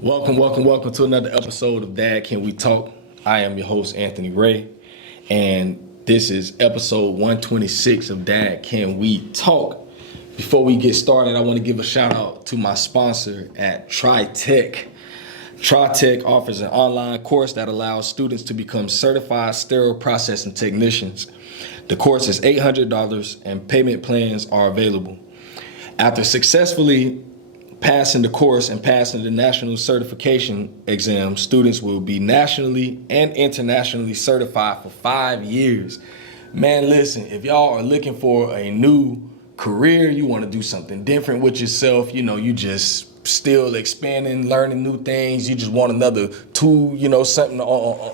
Welcome to another episode of Dad Can We Talk? I am your host, Anthony Ray, and this is episode 126 of Dad Can We Talk? Before we get started, I want to give a shout out to my sponsor at TriTech. TriTech offers an online course that allows students to become certified sterile processing technicians. The course is $800 and payment plans are available. After successfully passing the course and passing the national certification exam, students will be nationally and internationally certified for 5 years. Man, listen, if y'all are looking for a new career, you want to do something different with yourself, you just still expanding, learning new things, you just want another tool, something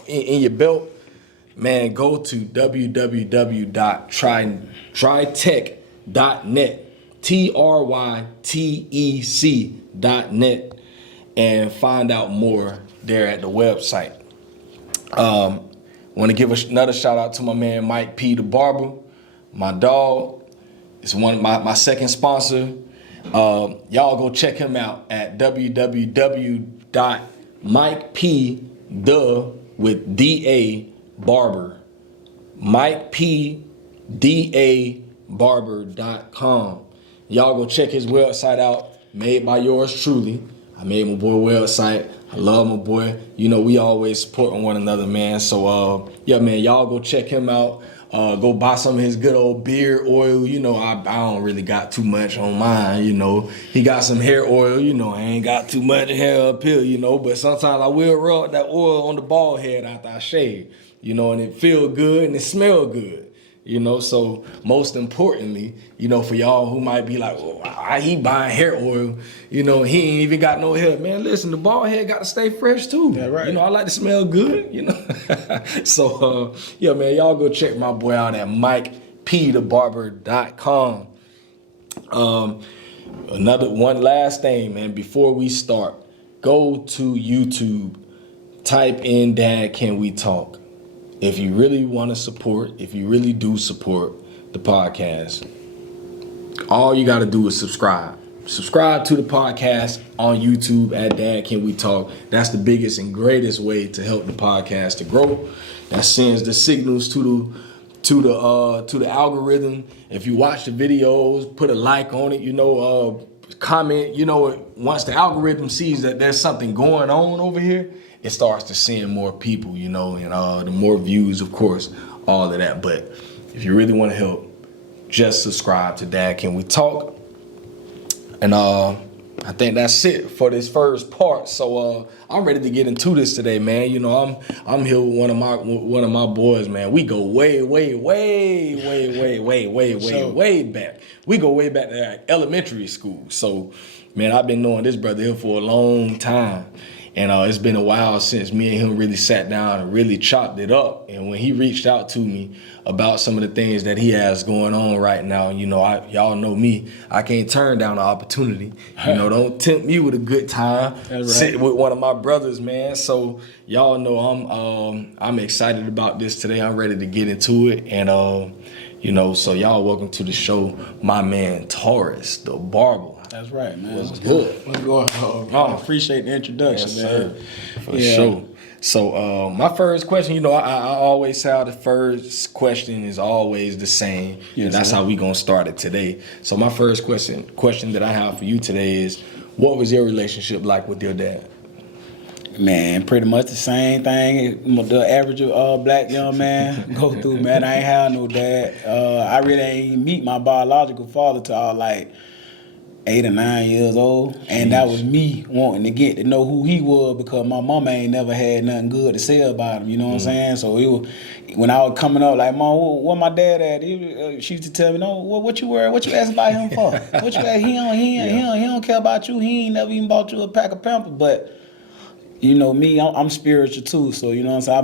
in your belt, man, go to www.tritech.net. TRYTEC.net and find out more there at the website. Want to give another shout out to my man Mike P. the Barber, my dog. It's one of my second sponsor. Y'all go check him out at www.mikepda with DA Barber. MikePDABarber.com. Y'all go check his website out, made by yours truly. I made my boy website. I love my boy. We always supporting one another, man. So, man, y'all go check him out. Go buy some of his good old beard oil. I don't really got too much on mine, He got some hair oil, I ain't got too much hair up here, but sometimes I will rub that oil on the bald head after I shave, and it feel good and it smell good. So most importantly, for y'all who might be like, well, why he buying hair oil? He ain't even got no hair. Man, listen, the bald head got to stay fresh too. Yeah, right. I like to smell good, So, man, y'all go check my boy out at MikePDaBarber.com. One last thing, man, before we start, go to YouTube, type in Dad Can We Talk? If you really want to support, if you really do support the podcast, all you got to do is subscribe. Subscribe to the podcast on YouTube at Dad Can We Talk. That's the biggest and greatest way to help the podcast to grow. That sends the signals to the algorithm. If you watch the videos, put a like on it, comment, once the algorithm sees that there's something going on over here, it starts to send more people, and the more views, of course, all of that. But if you really want to help, just subscribe to Dad Can We Talk. And I think that's it for this first part. So I'm ready to get into this today, man. I'm here with one of my boys, man. We go way back. We go way back to elementary school. So, man, I've been knowing this brother here for a long time. And it's been a while since me and him really sat down and really chopped it up. And when he reached out to me about some of the things that he has going on right now, y'all know me. I can't turn down an opportunity. Don't tempt me with a good time. That's right. Sit with one of my brothers, man. So y'all know I'm excited about this today. I'm ready to get into it. And so y'all welcome to the show, my man Taurus, the Barber. That's right, man. What's good? What's going on? I appreciate the introduction, yes, man. For sure. So my first question, I always say the first question is always the same. Yes, and that's how we gonna start it today. So my first question that I have for you today is, what was your relationship like with your dad? Man, pretty much the same thing the average black young man go through, man. I ain't have no dad. I really ain't meet my biological father till I was like 8 or 9 years old, and that was me wanting to get to know who he was because my mama ain't never had nothing good to say about him. You know what I'm saying? So it was, when I was coming up, like, Mom, what my dad at? She used to tell me, no, what you worry? What you asking about him for? What you ask? He don't care about you. He ain't never even bought you a pack of Pampers. But me, I'm spiritual too. So what I'm saying? I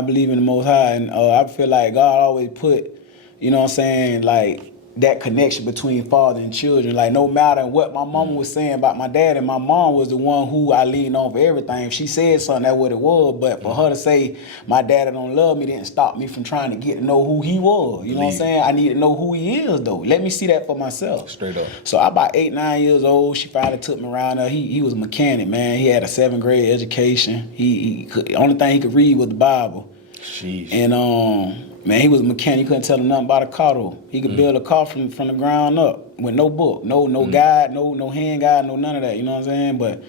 believe in the Most High, and I feel like God always put, like, that connection between father and children. Like no matter what my mama was saying about my dad, and my mom was the one who I leaned on for everything. If she said something, that's what it was. But for her to say my daddy don't love me didn't stop me from trying to get to know who he was. You know what I'm saying? I need to know who he is though. Let me see that for myself. Straight up. So I about 8, 9 years old. She finally took me around there. He was a mechanic, man. He had a 7th grade education. The only thing he could read was the Bible. Sheesh. And man, he was a mechanic. He couldn't tell him nothing about a car though. He could build a car from the ground up with no book, no guide, no hand guide, no none of that. You know what I'm saying? But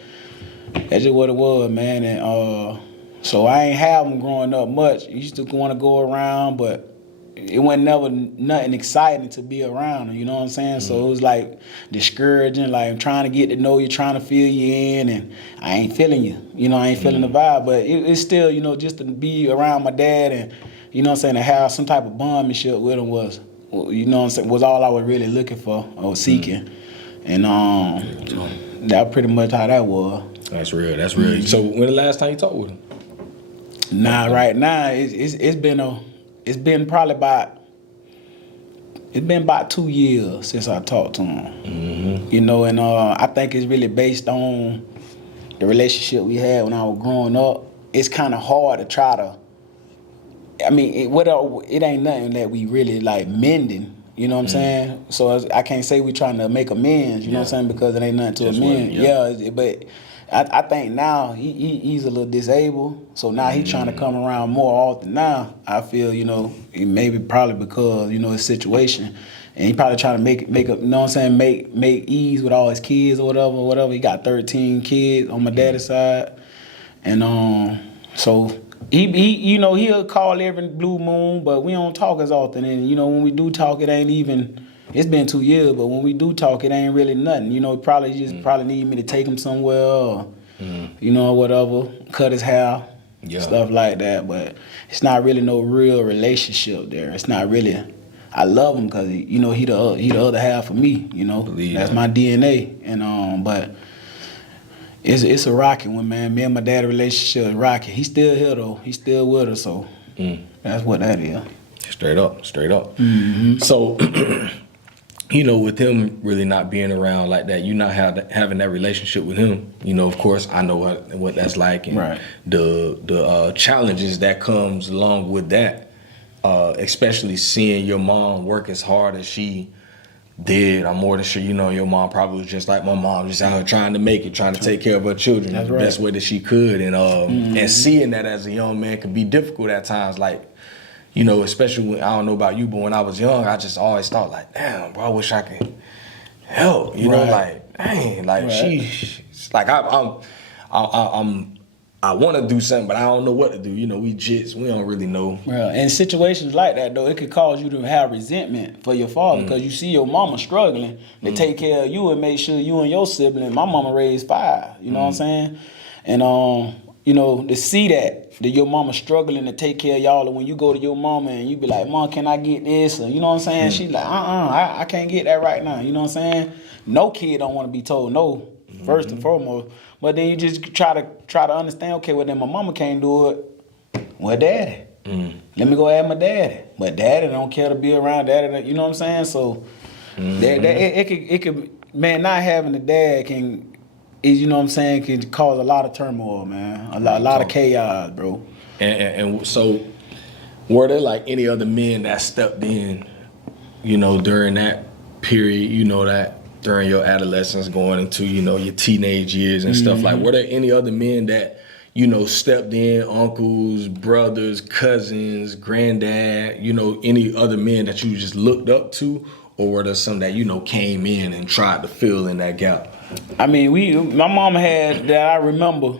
that's just what it was, man. And so I ain't have him growing up much. He used to want to go around, but it wasn't never nothing exciting to be around him. You know what I'm saying? So it was like discouraging, like I'm trying to get to know you, trying to feel you in, and I ain't feeling you. You know, I ain't feeling the vibe. But it's still, you know, just to be around my dad and, you know what I'm saying, to have some type of bondmanship with him was, you know what I'm saying, was all I was really looking for or seeking. And that pretty much how that was. That's real. That's real. Mm-hmm. So when the last time you talked with him? Nah, right now it's been probably about 2 years since I talked to him. Mm-hmm. You know, and I think it's really based on the relationship we had when I was growing up. It's kind of hard to try to. I mean, it ain't nothing that we really like mending. You know what I'm saying? So I can't say we trying to make amends. You know what I'm saying? Because it ain't nothing to amend. But I think now he's a little disabled. So now he's trying to come around more often. Now I feel, you know, maybe probably because, you know, his situation, and he probably trying to make up. You know what I'm saying? Make ease with all his kids or whatever. He got 13 kids on my daddy's side, and so. He you know, he'll call every blue moon, but we don't talk as often. And, you know, when we do talk, it's been 2 years, but when we do talk, it ain't really nothing. You know, probably need me to take him somewhere or, you know, whatever, cut his hair, stuff like that. But it's not really no real relationship there. It's not really. I love him because, you know, he the other half of me, you know. That's my DNA. And, but... It's a rocky one, man. Me and my dad's relationship is rocky. He's still here, though. He's still with us, so that's what that is. Straight up. Mm-hmm. So, you know, with him really not being around like that, you not having that relationship with him, you know, of course, I know what that's like and the challenges that comes along with that, especially seeing your mom work as hard as she did. I'm more than sure, you know, your mom probably was just like my mom, just out here trying to make it, trying to take care of her children the best way that she could. And and seeing that as a young man could be difficult at times. Like, you know, especially when, I don't know about you, but when I was young, I just always thought like, damn, bro, I wish I could help. You know, like, dang, like she's like I want to do something, but I don't know what to do. You know, we don't really know. Well, in situations like that, though, it could cause you to have resentment for your father because you see your mama struggling to take care of you and make sure you and your sibling. My mama raised 5. You know what I'm saying? And you know, to see that your mama struggling to take care of y'all, and when you go to your mama and you be like, Mom, can I get this? Or, you know what I'm saying? She's like, I can't get that right now. You know what I'm saying? No kid don't want to be told no, first and foremost. But then you just try to understand, okay, well then my mama can't do it. Well, daddy. Let me go ask my daddy. But daddy don't care to be around daddy, you know what I'm saying? So it could man, not having a dad you know what I'm saying, can cause a lot of turmoil, man. A lot of chaos, bro. And so were there like any other men that stepped in, you know, during that period, you know, that during your adolescence going into, you know, your teenage years and stuff, like, were there any other men that, you know, stepped in, uncles, brothers, cousins, granddad, you know, any other men that you just looked up to, or were there some that, you know, came in and tried to fill in that gap? I mean, my mom had, that I remember,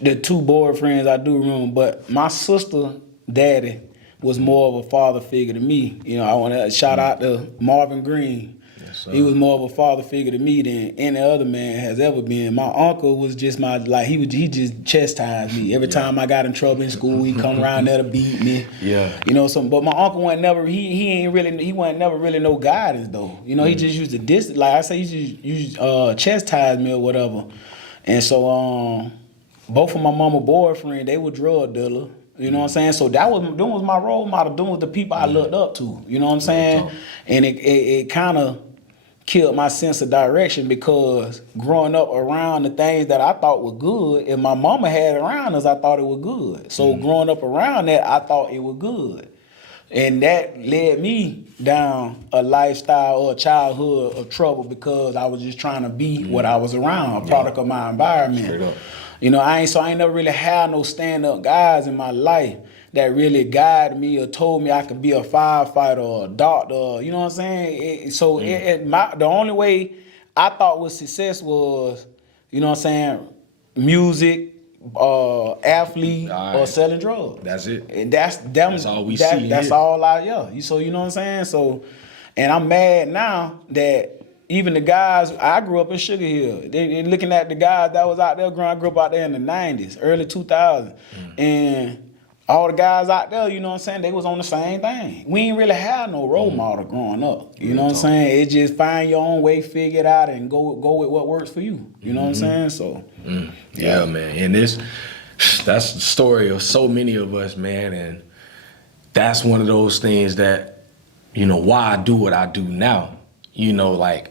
the 2 boyfriends I do remember, but my sister daddy was more of a father figure to me. You know, I want to shout out to Marvin Green. He was more of a father figure to me than any other man has ever been. My uncle was just he just chastised me. Every time I got in trouble in school, he'd come around there to beat me. Yeah. You know, but my uncle wasn't never, he wasn't never really no guidance though. You know, he just used to like I say, he just used chastise me or whatever. And so both of my mama boyfriend, they were drug dealers. You know what I'm saying? So them was my role model. Them was the people I looked up to. You know what I'm saying? And it kind of killed my sense of direction because growing up around the things that I thought were good, and my mama had around us, I thought it was good. So growing up around that, I thought it was good. And that led me down a lifestyle or a childhood of trouble because I was just trying to be what I was around, a product of my environment. Straight up. You know, I ain't never really had no stand-up guys in my life that really guided me or told me I could be a firefighter or a doctor. You know what I'm saying? The only way I thought was success was, you know what I'm saying, music, athlete, or selling drugs. That's it. And that's all we see. That's all So you know what I'm saying? So, and I'm mad now that even the guys, I grew up in Sugar Hill. They looking at the guys that was out there growing. I grew up out there in the 90s, early 2000s. And all the guys out there, you know what I'm saying, they was on the same thing. We ain't really had no role model growing up. You know what I'm saying? It just find your own way, figure it out, and go with what works for you. You know what I'm saying? So, yeah, man. And that's the story of so many of us, man. And that's one of those things that, you know, why I do what I do now. You know, like,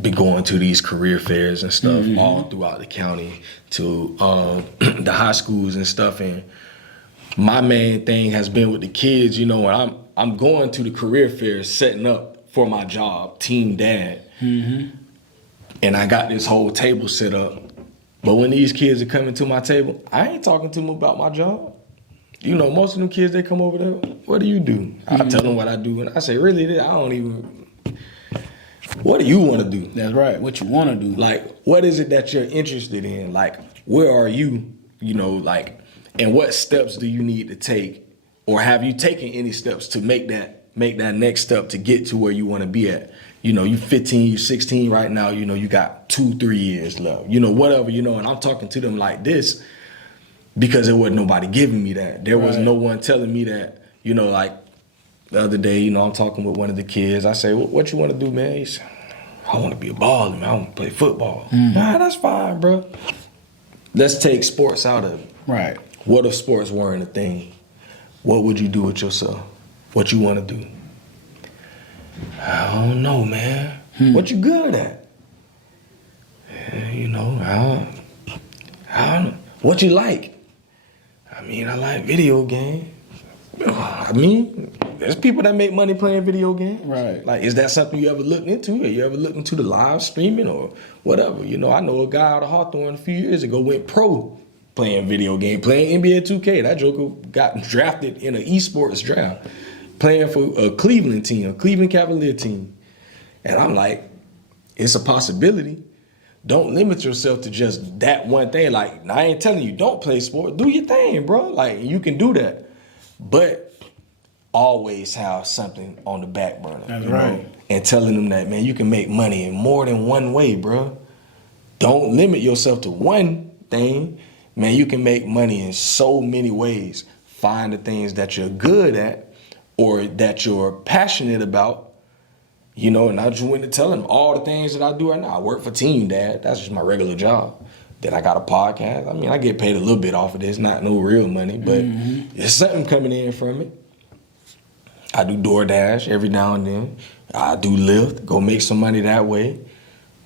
be going to these career fairs and stuff all throughout the county to the high schools and stuff. And my main thing has been with the kids, you know, and I'm going to the career fairs setting up for my job, team dad. And I got this whole table set up. But when these kids are coming to my table, I ain't talking to them about my job. You know, most of them kids, they come over there, what do you do? I tell them what I do. And I say, really, I don't even... What do you want to do? That's right. What you want to do. Like, what is it that you're interested in? Like, where are you? You know, like, and what steps do you need to take? Or have you taken any steps to make that next step to get to where you want to be at? You know, you 15, you 16 right now, you know, you got 2-3 years left. You know, whatever, you know, and I'm talking to them like this because there wasn't nobody giving me that. There was no one telling me that, you know, like, the other day, you know, I'm talking with one of the kids. I say, what you want to do, man? He said, I want to be a baller, man. I want to play football. Nah, that's fine, bro. Let's take sports out of it. Right. What if sports weren't a thing? What would you do with yourself? What you want to do? I don't know, man. What you good at? You know, I don't know. What you like? I mean, I like video games. I mean, there's people that make money playing video games. Right. Like, is that something you ever looked into? Or you ever looked into the live streaming or whatever? You know, I know a guy out of Hawthorne a few years ago went pro playing video game, playing NBA 2K. That joker got drafted in an esports draft, playing for a Cleveland team, a Cleveland Cavalier team. And I'm like, it's a possibility. Don't limit yourself to just that one thing. Like, I ain't telling you don't play sport. Do your thing, bro. Like, you can do that. But always have something on the back burner. That's right. Know? And telling them that, man, you can make money in more than one way, bro. Don't limit yourself to one thing. Man, you can make money in so many ways. Find the things that you're good at or that you're passionate about. You know, and I just went to tell them all the things that I do right now. I work for Team Dad. That's just my regular job. Then I got a podcast. I mean, I get paid a little bit off of this, not no real money, but there's something coming in from it. I do DoorDash every now and then. I do Lyft, go make some money that way.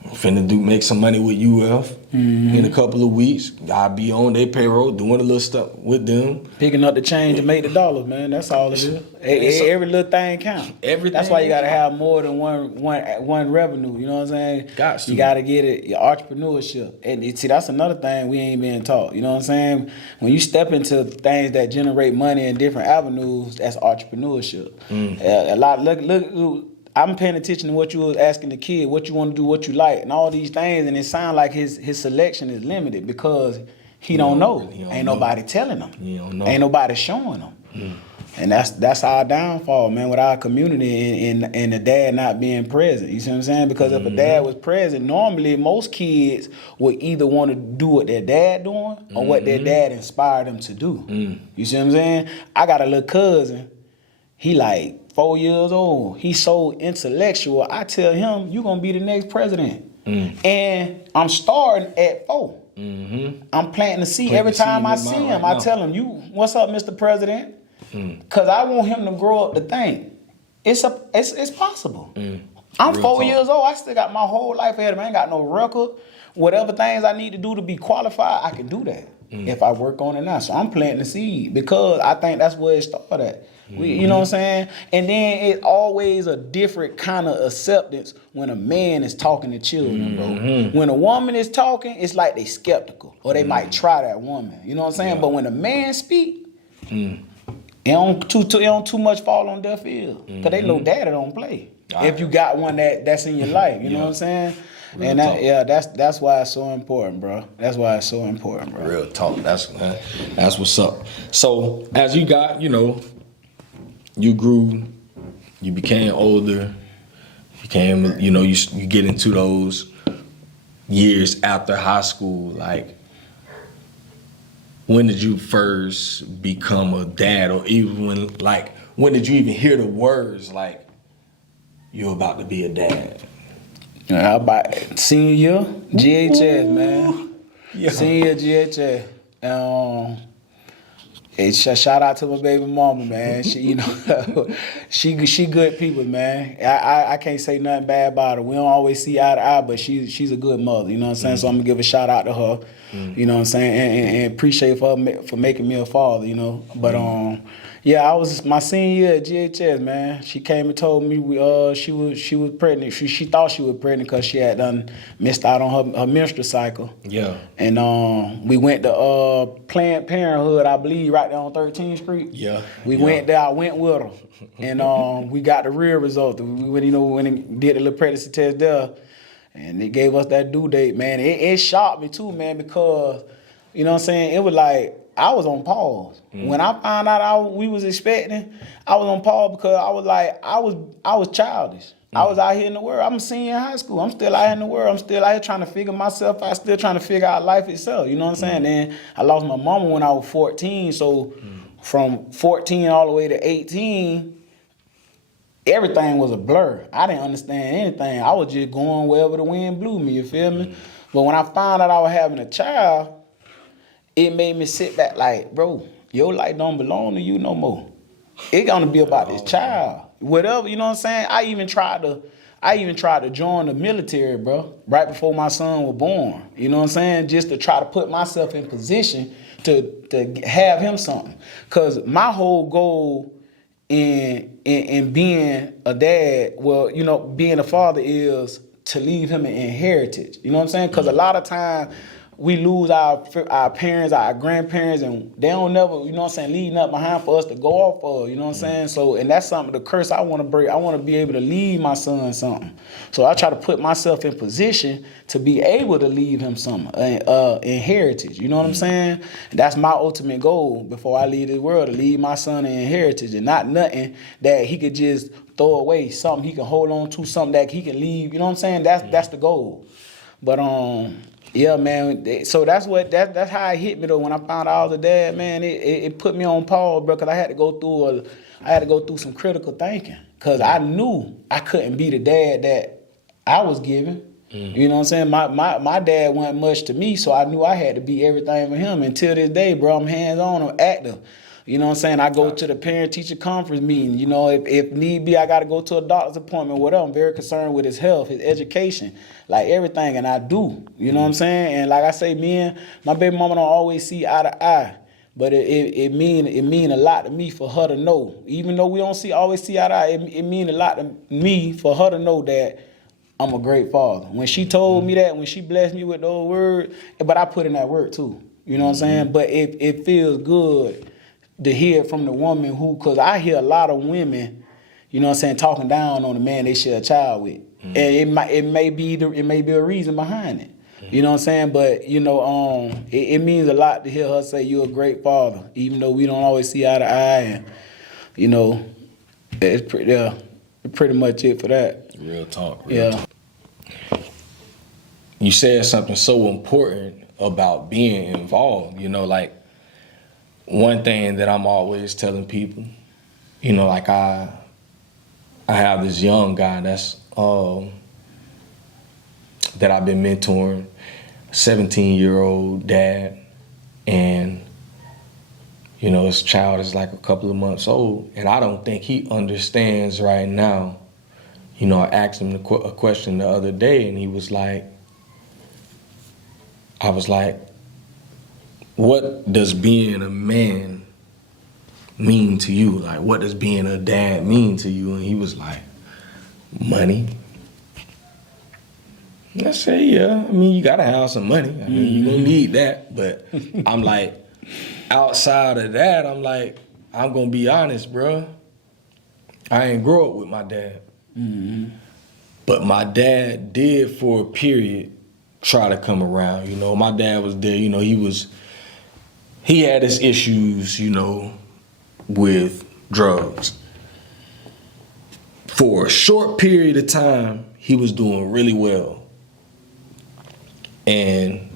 I'm finna make some money with UF in a couple of weeks. I'll be on their payroll, doing a little stuff with them. Picking up the change to make the dollars, man. That's all it is. Every little thing counts. Everything. That's why you gotta have more than one revenue. You know what I'm saying? Got to. You gotta get it, your entrepreneurship. And see, that's another thing we ain't being taught. You know what I'm saying? When you step into things that generate money in different avenues, that's entrepreneurship. A lot. Look. I'm paying attention to what you was asking the kid, what you want to do, what you like, and all these things, and it sounds like his selection is limited because he don't know. Ain't nobody telling him. He don't know. Ain't nobody showing him. And that's our downfall, man, with our community and the dad not being present. You see what I'm saying? Because if a dad was present, normally most kids would either want to do what their dad doing or what their dad inspired them to do. You see what I'm saying? I got a little cousin. He like 4 years old. He's so intellectual. I tell him, you're going to be the next president. And I'm starting at 4. I'm planting the seed. Plant Every the seed time in I his see mind him, right I now. tell him, "You, what's up, Mr. President?" Because I want him to grow up to think it's possible. I'm Real 4 talk. years old. I still got my whole life ahead of me. I ain't got no record. Whatever things I need to do to be qualified, I can do that if I work on it now. So I'm planting the seed because I think that's where it started at. You know what I'm saying? And then it's always a different kind of acceptance when a man is talking to children, bro. When a woman is talking, it's like they skeptical or they might try that woman. You know what I'm saying? Yeah. But when a man speak, it don't too much fall on deaf ears. Cause they know daddy don't play. If you got one that's in your life, you know what I'm saying? Real And talk. that's why it's so important, bro. That's why it's so important, bro. Real talk. That's what's up. So as you got, you grew, you became older, became, you get into those years after high school. Like, when did you first become a dad, or even when did you even hear the words like you're about to be a dad? About senior year, GHS, man. Yeah. Senior GHS. Hey, shout out to my baby mama, man. She, she good people, man. I can't say nothing bad about her. We don't always see eye to eye, but she's a good mother. You know what I'm saying? So I'm gonna give a shout out to her. You know what I'm saying? And appreciate for making me a father. But yeah, I was my senior year at GHS, man. She came and told me she was pregnant. She thought she was pregnant because she had done missed out on her menstrual cycle. Yeah. And we went to Planned Parenthood, I believe, right there on 13th Street. Yeah. We went there. I went with her, and we got the real result. We went and did the little pregnancy test there, and it gave us that due date, man. It shocked me too, man, because you know what I'm saying. It was like I was on pause when I found out we was expecting. I was on pause because I was like I was childish. I was out here in the world. I'm a senior in high school. I'm still out here in the world. I'm still out here trying to figure myself out, still trying to figure out life itself. You know what I'm saying? Then I lost my mama when I was 14. So from 14 all the way to 18, everything was a blur. I didn't understand anything. I was just going wherever the wind blew me, you feel me? But when I found out I was having a child, it made me sit back like, bro, your life don't belong to you no more. It gonna be about this child. Whatever, you know what I'm saying? I even tried to join the military, bro, right before my son was born. You know what I'm saying? Just to try to put myself in position to have him something. Cause my whole goal in being a dad, being a father is to leave him an inheritance. You know what I'm saying? Cause a lot of times we lose our parents, our grandparents, and they don't never, you know what I'm saying, leave nothing behind for us to go off of, you know what I'm saying? So, and that's something, the curse I want to break. I want to be able to leave my son something. So I try to put myself in position to be able to leave him something, inheritance, you know what I'm saying? And that's my ultimate goal before I leave this world, to leave my son an inheritance and not nothing that he could just throw away, something he can hold on to, something that he can leave, you know what I'm saying? That's the goal. But, yeah, man. So that's how it hit me though. When I found out I was a dad, man, it put me on pause, bro. Cause I had to go through some critical thinking. Cause I knew I couldn't be the dad that I was given. You know what I'm saying? My dad wasn't much to me, so I knew I had to be everything for him. Until this day, bro, I'm hands on, I'm active. You know what I'm saying? I go to the parent-teacher conference meeting. You know, if need be, I got to go to a doctor's appointment, whatever. I'm very concerned with his health, his education, like everything, and I do. You know what I'm saying? And like I say, me and my baby mama don't always see eye to eye, but it mean a lot to me for her to know. Even though we don't always see eye to eye, it mean a lot to me for her to know that I'm a great father. When she told me that, when she blessed me with those words, but I put in that work too. You know what I'm saying? But it feels good to hear it from the woman because I hear a lot of women, you know what I'm saying, talking down on the man they share a child with. And it may be a reason behind it. You know what I'm saying? But, it means a lot to hear her say you're a great father, even though we don't always see eye to eye. And, it's pretty much it for that. Real talk. Yeah. You said something so important about being involved, like one thing that I'm always telling people, like I have this young guy that's that I've been mentoring, 17-year-old dad, and you know, his child is like a couple of months old, and I don't think he understands right now. You know, I asked him a question the other day, and he was like, I was like, what does being a man mean to you? Like, what does being a dad mean to you? And he was like, money. And I said, yeah, I mean, you gotta have some money. I mean, you're gonna need that. But I'm like, outside of that, I'm like, I'm gonna be honest, bro. I ain't grow up with my dad. But my dad did, for a period, try to come around. You know, my dad was there. You know, he had his issues, you know, with drugs. For a short period of time, he was doing really well. And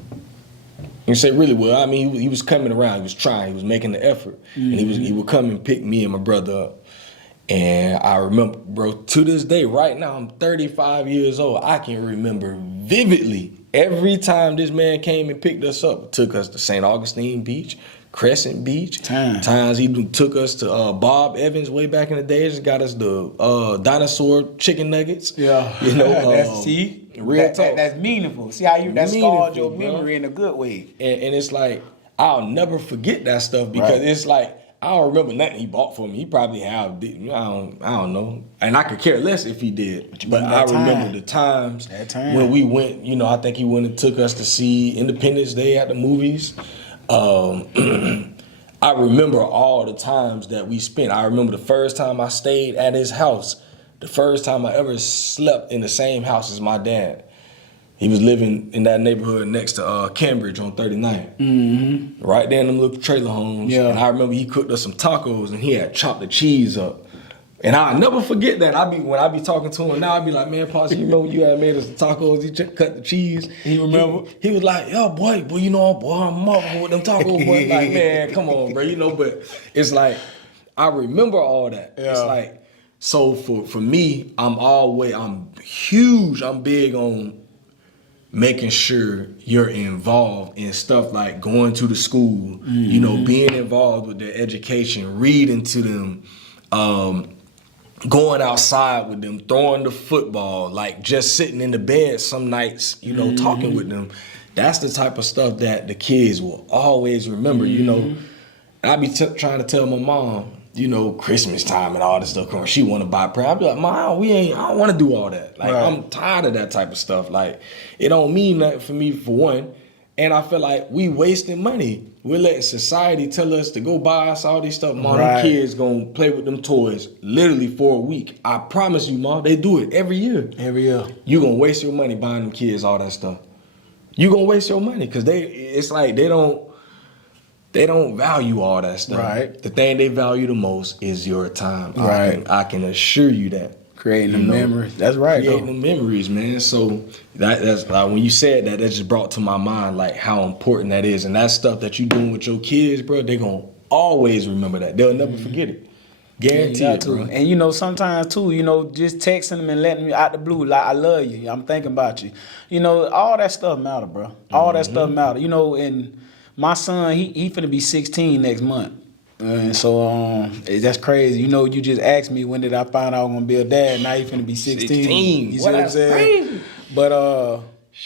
you say really well, I mean, he was coming around, he was trying, he was making the effort. And he would come and pick me and my brother up. And I remember, bro, to this day, right now, I'm 35 years old. I can remember vividly every time this man came and picked us up. Took us to St. Augustine Beach, Crescent Beach. Times he took us to Bob Evans way back in the days. Got us the dinosaur chicken nuggets. Yeah, you know. that's real talk. That's meaningful. See how that scarred your memory in a good way. And it's like, I'll never forget that stuff, because it's like, I don't remember nothing he bought for me. He probably have, I don't know. And I could care less if he did. But I remember the times when we went, you know, I think he went and took us to see Independence Day at the movies. I remember all the times that we spent. I remember the first time I stayed at his house, the first time I ever slept in the same house as my dad. He was living in that neighborhood next to Cambridge on 39th. Right there in them little trailer homes. Yeah. And I remember he cooked us some tacos, and he had chopped the cheese up. And I'll never forget that. When I be talking to him now, I be like, man, Posse, you remember you had made us the tacos, you cut the cheese. He remember? He was like, yo, boy, you know, I'm up with them tacos, boy. Like, man, come on, bro, you know, but it's like, I remember all that. Yeah. It's like, so for me, I'm big on making sure you're involved in stuff like going to the school, you know, being involved with their education, reading to them, going outside with them, throwing the football, like just sitting in the bed some nights, you know, talking with them. That's the type of stuff that the kids will always remember, you know. And I be trying to tell my mom, you know, Christmas time and all this stuff, she want to buy presents. I be like, Mom, I don't want to do all that. Like, I'm tired of that type of stuff. Like, it don't mean nothing for me, for one. And I feel like we wasting money. We're letting society tell us to go buy us all these stuff. Mom, them kids gonna play with them toys literally for a week. I promise you, Mom, they do it every year. Every year. You gonna waste your money buying them kids all that stuff. You gonna waste your money, because it's like they don't value all that stuff. Right. The thing they value the most is your time. Right. I can assure you that. Creating the memories. That's right. Creating the memories, man. So that's like, when you said that just brought to my mind like how important that is. And that stuff that you doing with your kids, bro, they gonna always remember that. They'll never forget it. Guarantee it, bro. And you know, sometimes too, you know, just texting them and letting them out the blue, like, I love you, I'm thinking about you. You know, all that stuff matter, bro. All that stuff matter. You know, and my son, he finna be 16 next month. And so that's crazy. You know, you just asked me when did I find out I was gonna be a dad. Now he finna be 16. You see what I'm saying? Crazy. But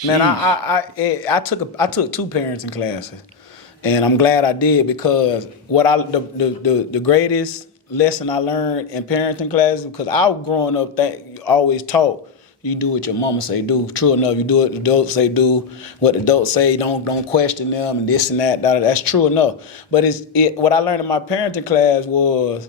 man, I took 2 parenting classes, and I'm glad I did, because the greatest lesson I learned in parenting classes, because I was growing up always taught, you do what your mama say do. True enough, you do what the adults say do. What the adults say, don't question them, and this and that. That's true enough. But what I learned in my parenting class was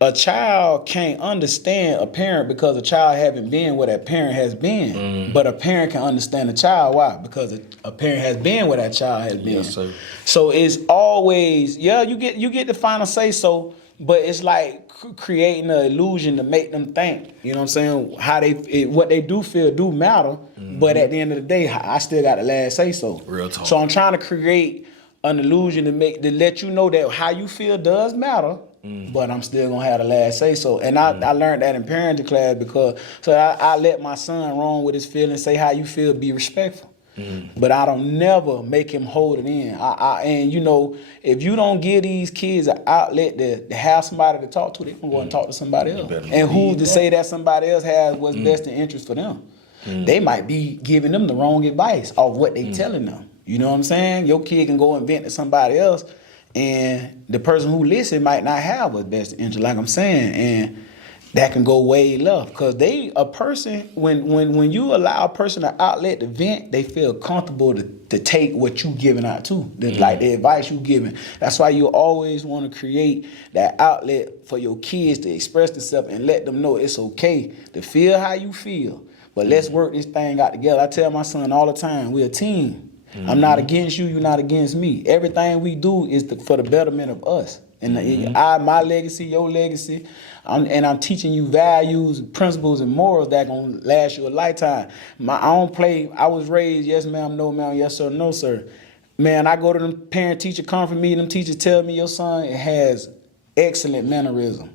a child can't understand a parent because a child haven't been where that parent has been. But a parent can understand a child. Why? Because a parent has been where that child has been. Yes, sir. So it's always, you get the final say so. But it's like creating an illusion to make them think, you know what I'm saying? What they do feel do matter, but at the end of the day, I still got the last say so. Real talk. So I'm trying to create an illusion to let you know that how you feel does matter, but I'm still gonna have the last say so. And I learned that in parenting class, because I let my son roam with his feelings, say how you feel, be respectful. But I don't never make him hold it in. And you know, if you don't give these kids an outlet to have somebody to talk to, they can go and talk to somebody else. And who's to say that somebody else has what's best in interest for them? They might be giving them the wrong advice of what they telling them. You know what I'm saying? Your kid can go and vent to somebody else, and the person who listen might not have what's best in interest, like I'm saying, and that can go way left. Because a person, when you allow a person an outlet to vent, they feel comfortable to take what you giving out too. Like the advice you giving. That's why you always want to create that outlet for your kids to express themselves and let them know it's okay to feel how you feel. But let's work this thing out together. I tell my son all the time, we're a team. I'm not against you, you're not against me. Everything we do is for the betterment of us. And my legacy, your legacy, I'm teaching you values, principles, and morals that gonna last you a lifetime. I don't play. I was raised yes ma'am, no ma'am, yes sir, no sir. Man, I go to them parent-teacher conference meeting. Them teachers tell me your son has excellent mannerism,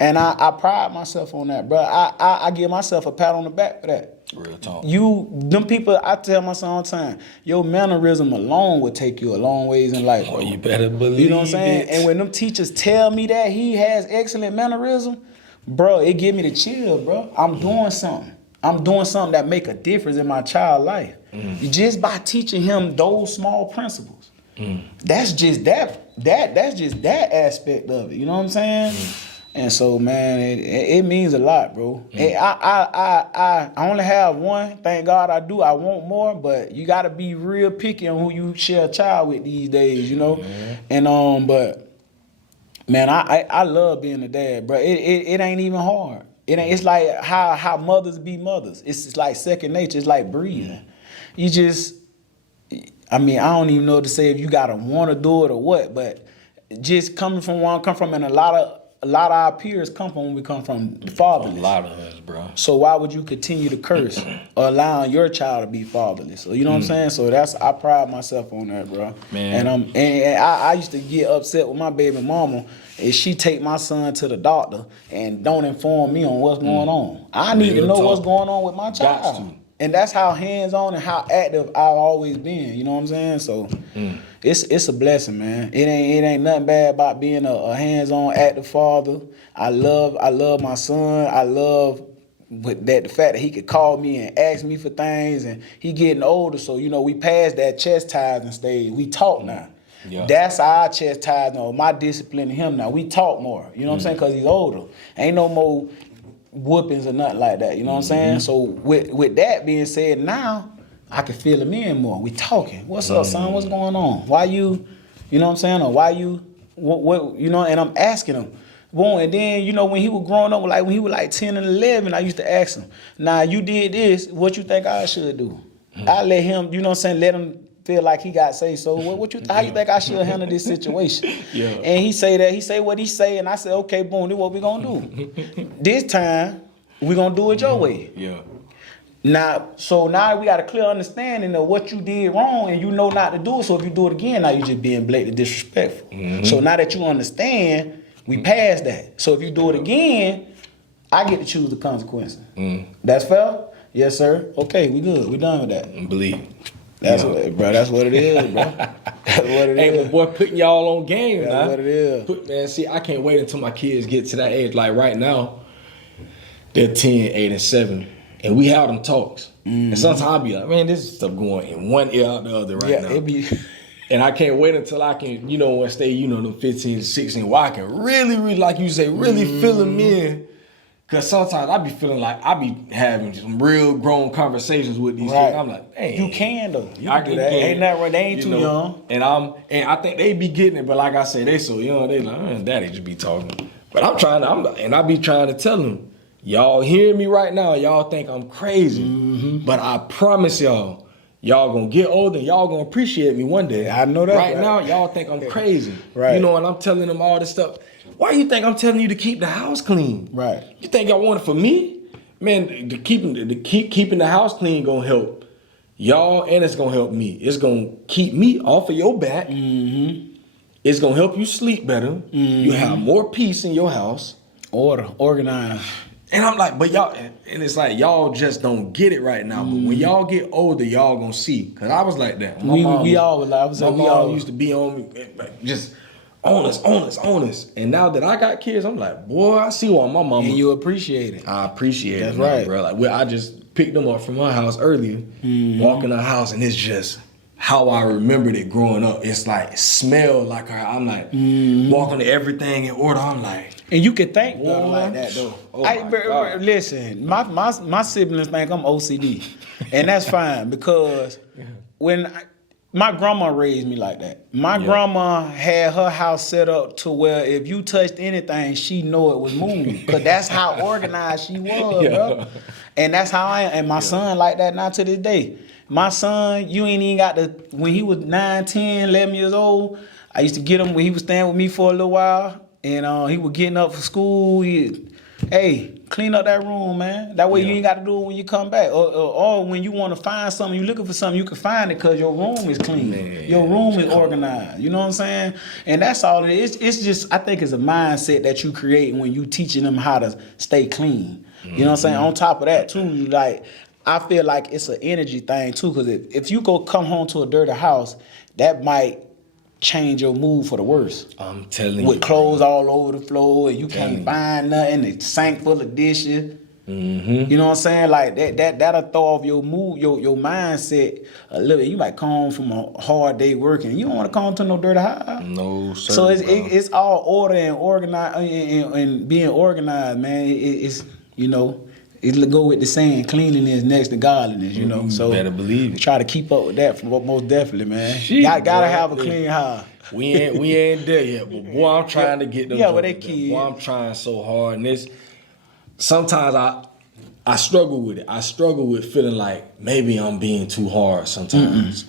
and I pride myself on that, bro. I give myself a pat on the back for that. Real talk. Them people, I tell my son all the time, your mannerism alone will take you a long ways in life. Oh, you better believe it. You know what I'm saying? And when them teachers tell me that he has excellent mannerism, bro, it give me the chill, bro. I'm doing something. I'm doing something that make a difference in my child's life. Just by teaching him those small principles. That's just that's just that aspect of it. You know what I'm saying? And so, man, it means a lot, bro. I only have one. Thank God I do. I want more, but you got to be real picky on who you share a child with these days, you know. And but man, I love being a dad, bro. It ain't even hard. It's like how mothers be mothers. It's like second nature. It's like breathing. You just, I mean, I don't even know what to say if you gotta want to do it or what, but just coming from where I come from, and a lot of our peers come from when we come from the fatherless. A lot of us, bro. So why would you continue to curse or allowing your child to be fatherless? So you know what I'm saying? So I pride myself on that, bro. Man. And I used to get upset with my baby mama if she take my son to the doctor and don't inform me on what's going on. I need to know what's going on with my child. And that's how hands-on and how active I've always been. You know what I'm saying? So it's a blessing, man. It ain't nothing bad about being a hands-on active father. I love my son. I love the fact that he could call me and ask me for things, and he getting older. So you know we passed that chastising stage. We talk now. Yeah. That's our chastising or my discipline to him now. We talk more. You know what I'm saying? Because he's older. Ain't no more whoopings or nothing like that, you know what I'm saying? So with that being said, now I can feel him in more. We talking. What's up, son? What's going on? Why you know what I'm saying? Or why you, what you know? And I'm asking him. Boom. And then you know when he was growing up, like when he was like 10 and 11, I used to ask him, "Now you did this. What you think I should do?" I let him, you know what I'm saying? Let him feel like he got say so. How you think I should handle this situation? And he say that. He say what he say, and I say, okay, boom, this what we gonna do. This time we gonna do it your way. Yeah. Now we got a clear understanding of what you did wrong, and you know not to do it. So if you do it again, now you just being blatantly disrespectful. So now that you understand, we passed that. So if you do it again, I get to choose the consequences. That's fair? Yes, sir. Okay, we good. We done with that. Believe. That's what it is, bro. That's what it is. Hey, my boy, putting y'all on game, man. That's what it is. Man, see, I can't wait until my kids get to that age. Like right now, they're 10, 8, and 7, and we have them talks. And sometimes I'll be like, man, this stuff going in one ear out the other right now. And I can't wait until I can, when stay, them 15, 16, where I can really, like you say, really feel them in. Because sometimes I be feeling like I be having some real grown conversations with these kids. I'm like, dang. You can though. You can do that. Ain't that right? They ain't too young. And I think they be getting it, but like I say, they so young. They like, daddy just be talking. But I be trying to tell them, y'all hear me right now. Y'all think I'm crazy, but I promise y'all gonna get older. And y'all gonna appreciate me one day. I know that. Right now, y'all think I'm crazy. Right. And I'm telling them all this stuff. Why you think I'm telling you to keep the house clean? Right. You think I want it for me? Man, keeping the house clean gonna help y'all, and it's gonna help me. It's gonna keep me off of your back. It's gonna help you sleep better. You have more peace in your house. Order, organize. And I'm like, but y'all, and it's like y'all just don't get it right now. But when y'all get older, y'all gonna see. Cause I was like that. We all was like, I was my like, we mom all used to be on me, like, just on us. And now that I got kids, I'm like, boy, I see why my mama. and you appreciate it. I appreciate That's it, man, right. bro. Like, I just picked them up from my house earlier, walking the house, and it's just how I remembered it growing up. It's like it smelled like her. I'm like walking to everything in order. I'm like. And you can think Boy. like that though. Oh my God. Listen, my siblings think I'm OCD, and that's fine because my grandma raised me like that. My grandma had her house set up to where if you touched anything, she know it was moved. Cause that's how organized she was, bro. And that's how I am. And my son like that now to this day. My son, you ain't even got to, when he was 9, 10, 11 years old, I used to get him when he was staying with me for a little while. And he was getting up for school. Hey, clean up that room, man. That way you ain't got to do it when you come back. Or when you want to find something, you looking for something, you can find it because your room is clean. Man, your room is organized. You know what I'm saying? And that's all it is. It's just, I think it's a mindset that you create when you teaching them how to stay clean. You know what I'm saying? On top of that, too, like, I feel like it's an energy thing, too, because if you go come home to a dirty house, that might change your mood for the worse. I'm telling you. With clothes all over the floor and you can't find nothing, the sink full of dishes. You know what I'm saying? Like that'll throw off your mood, your mindset a little bit. You might come home from a hard day working. You don't want to come home to no dirty house. No, sir. So it's all order and organized and being organized, man. It's it'll go with the saying, cleanliness next to godliness, you know. So better believe it. Try to keep up with that most definitely, man. Gotta have a clean house. We ain't there yet, but boy, I'm trying to get them. Yeah, but they kids. Boy, I'm trying so hard, and this. Sometimes I struggle with it. I struggle with feeling like maybe I'm being too hard sometimes.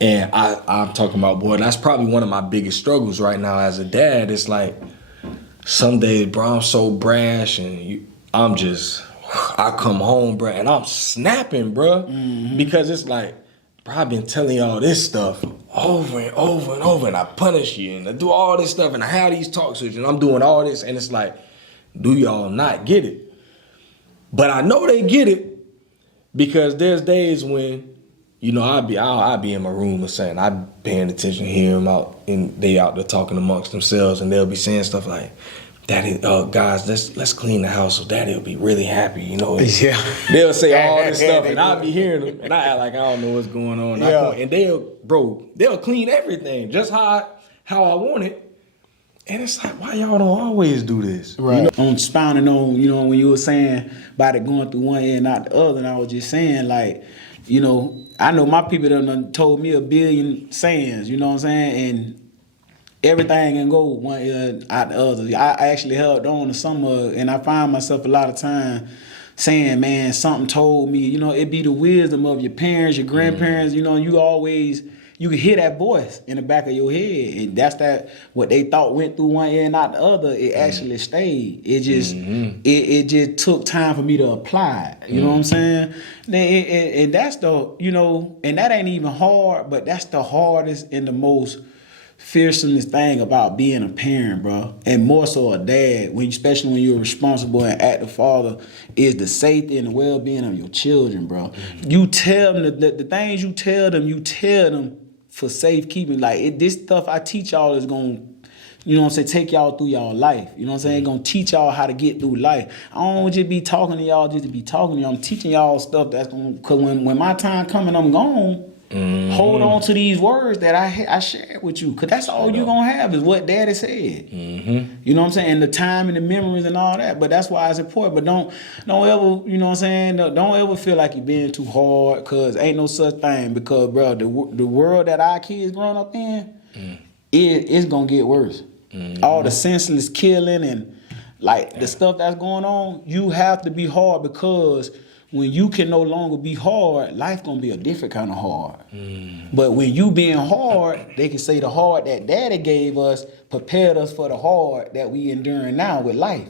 And I'm talking about, boy, that's probably one of my biggest struggles right now as a dad. It's like some days, bro, I'm so brash and I come home, bro, and I'm snapping, bro, because it's like, bro, I've been telling y'all this stuff over and over and over, and I punish you, and I do all this stuff, and I have these talks with you, and I'm doing all this, and it's like, do y'all not get it? But I know they get it because there's days when, I'll be in my room or something, I'm paying attention, hear them out, and they out there talking amongst themselves, and they'll be saying stuff like, Daddy, guys, let's clean the house so Daddy will be really happy, Yeah. They'll say all this stuff, and I'll be hearing them, and I act like I don't know what's going on. Yeah. And they'll clean everything just how I want it. And it's like, why y'all don't always do this? Right. On expounding on, when you were saying about it going through one ear and not the other, and I was just saying, like, I know my people done told me a billion sayings, you know what I'm saying? And everything can go one ear out the other. I actually held on to some of it, and I find myself a lot of time saying, man, something told me, it be the wisdom of your parents, your grandparents, you can hear that voice in the back of your head, and that's what they thought went through one ear and not the other. It actually stayed. It just it just took time for me to apply it. You know what I'm saying? And that's and that ain't even hard, but that's the hardest and the most fearsomest thing about being a parent, bro, and more so a dad, especially when you're a responsible and active father, is the safety and the well-being of your children, bro. You tell them the things you tell them for safekeeping. Like this stuff I teach y'all is gonna, take y'all through y'all life. You know what I'm saying? Gonna teach y'all how to get through life. I don't just be talking to y'all just to be talking to y'all. I'm teaching y'all stuff that's gonna, cause when my time coming, I'm gone. Hold on to these words that I shared with you, because that's all you're going to have is what Daddy said. You know what I'm saying? And the time and the memories and all that. But that's why it's important. But don't ever, you know what I'm saying? Don't ever feel like you're being too hard, because ain't no such thing. Because, bro, the world that our kids growing up in, it's going to get worse. All the senseless killing and, the stuff that's going on, you have to be hard, because when you can no longer be hard, life gonna be a different kind of hard. But when you being hard, they can say the hard that Daddy gave us prepared us for the hard that we enduring now with life.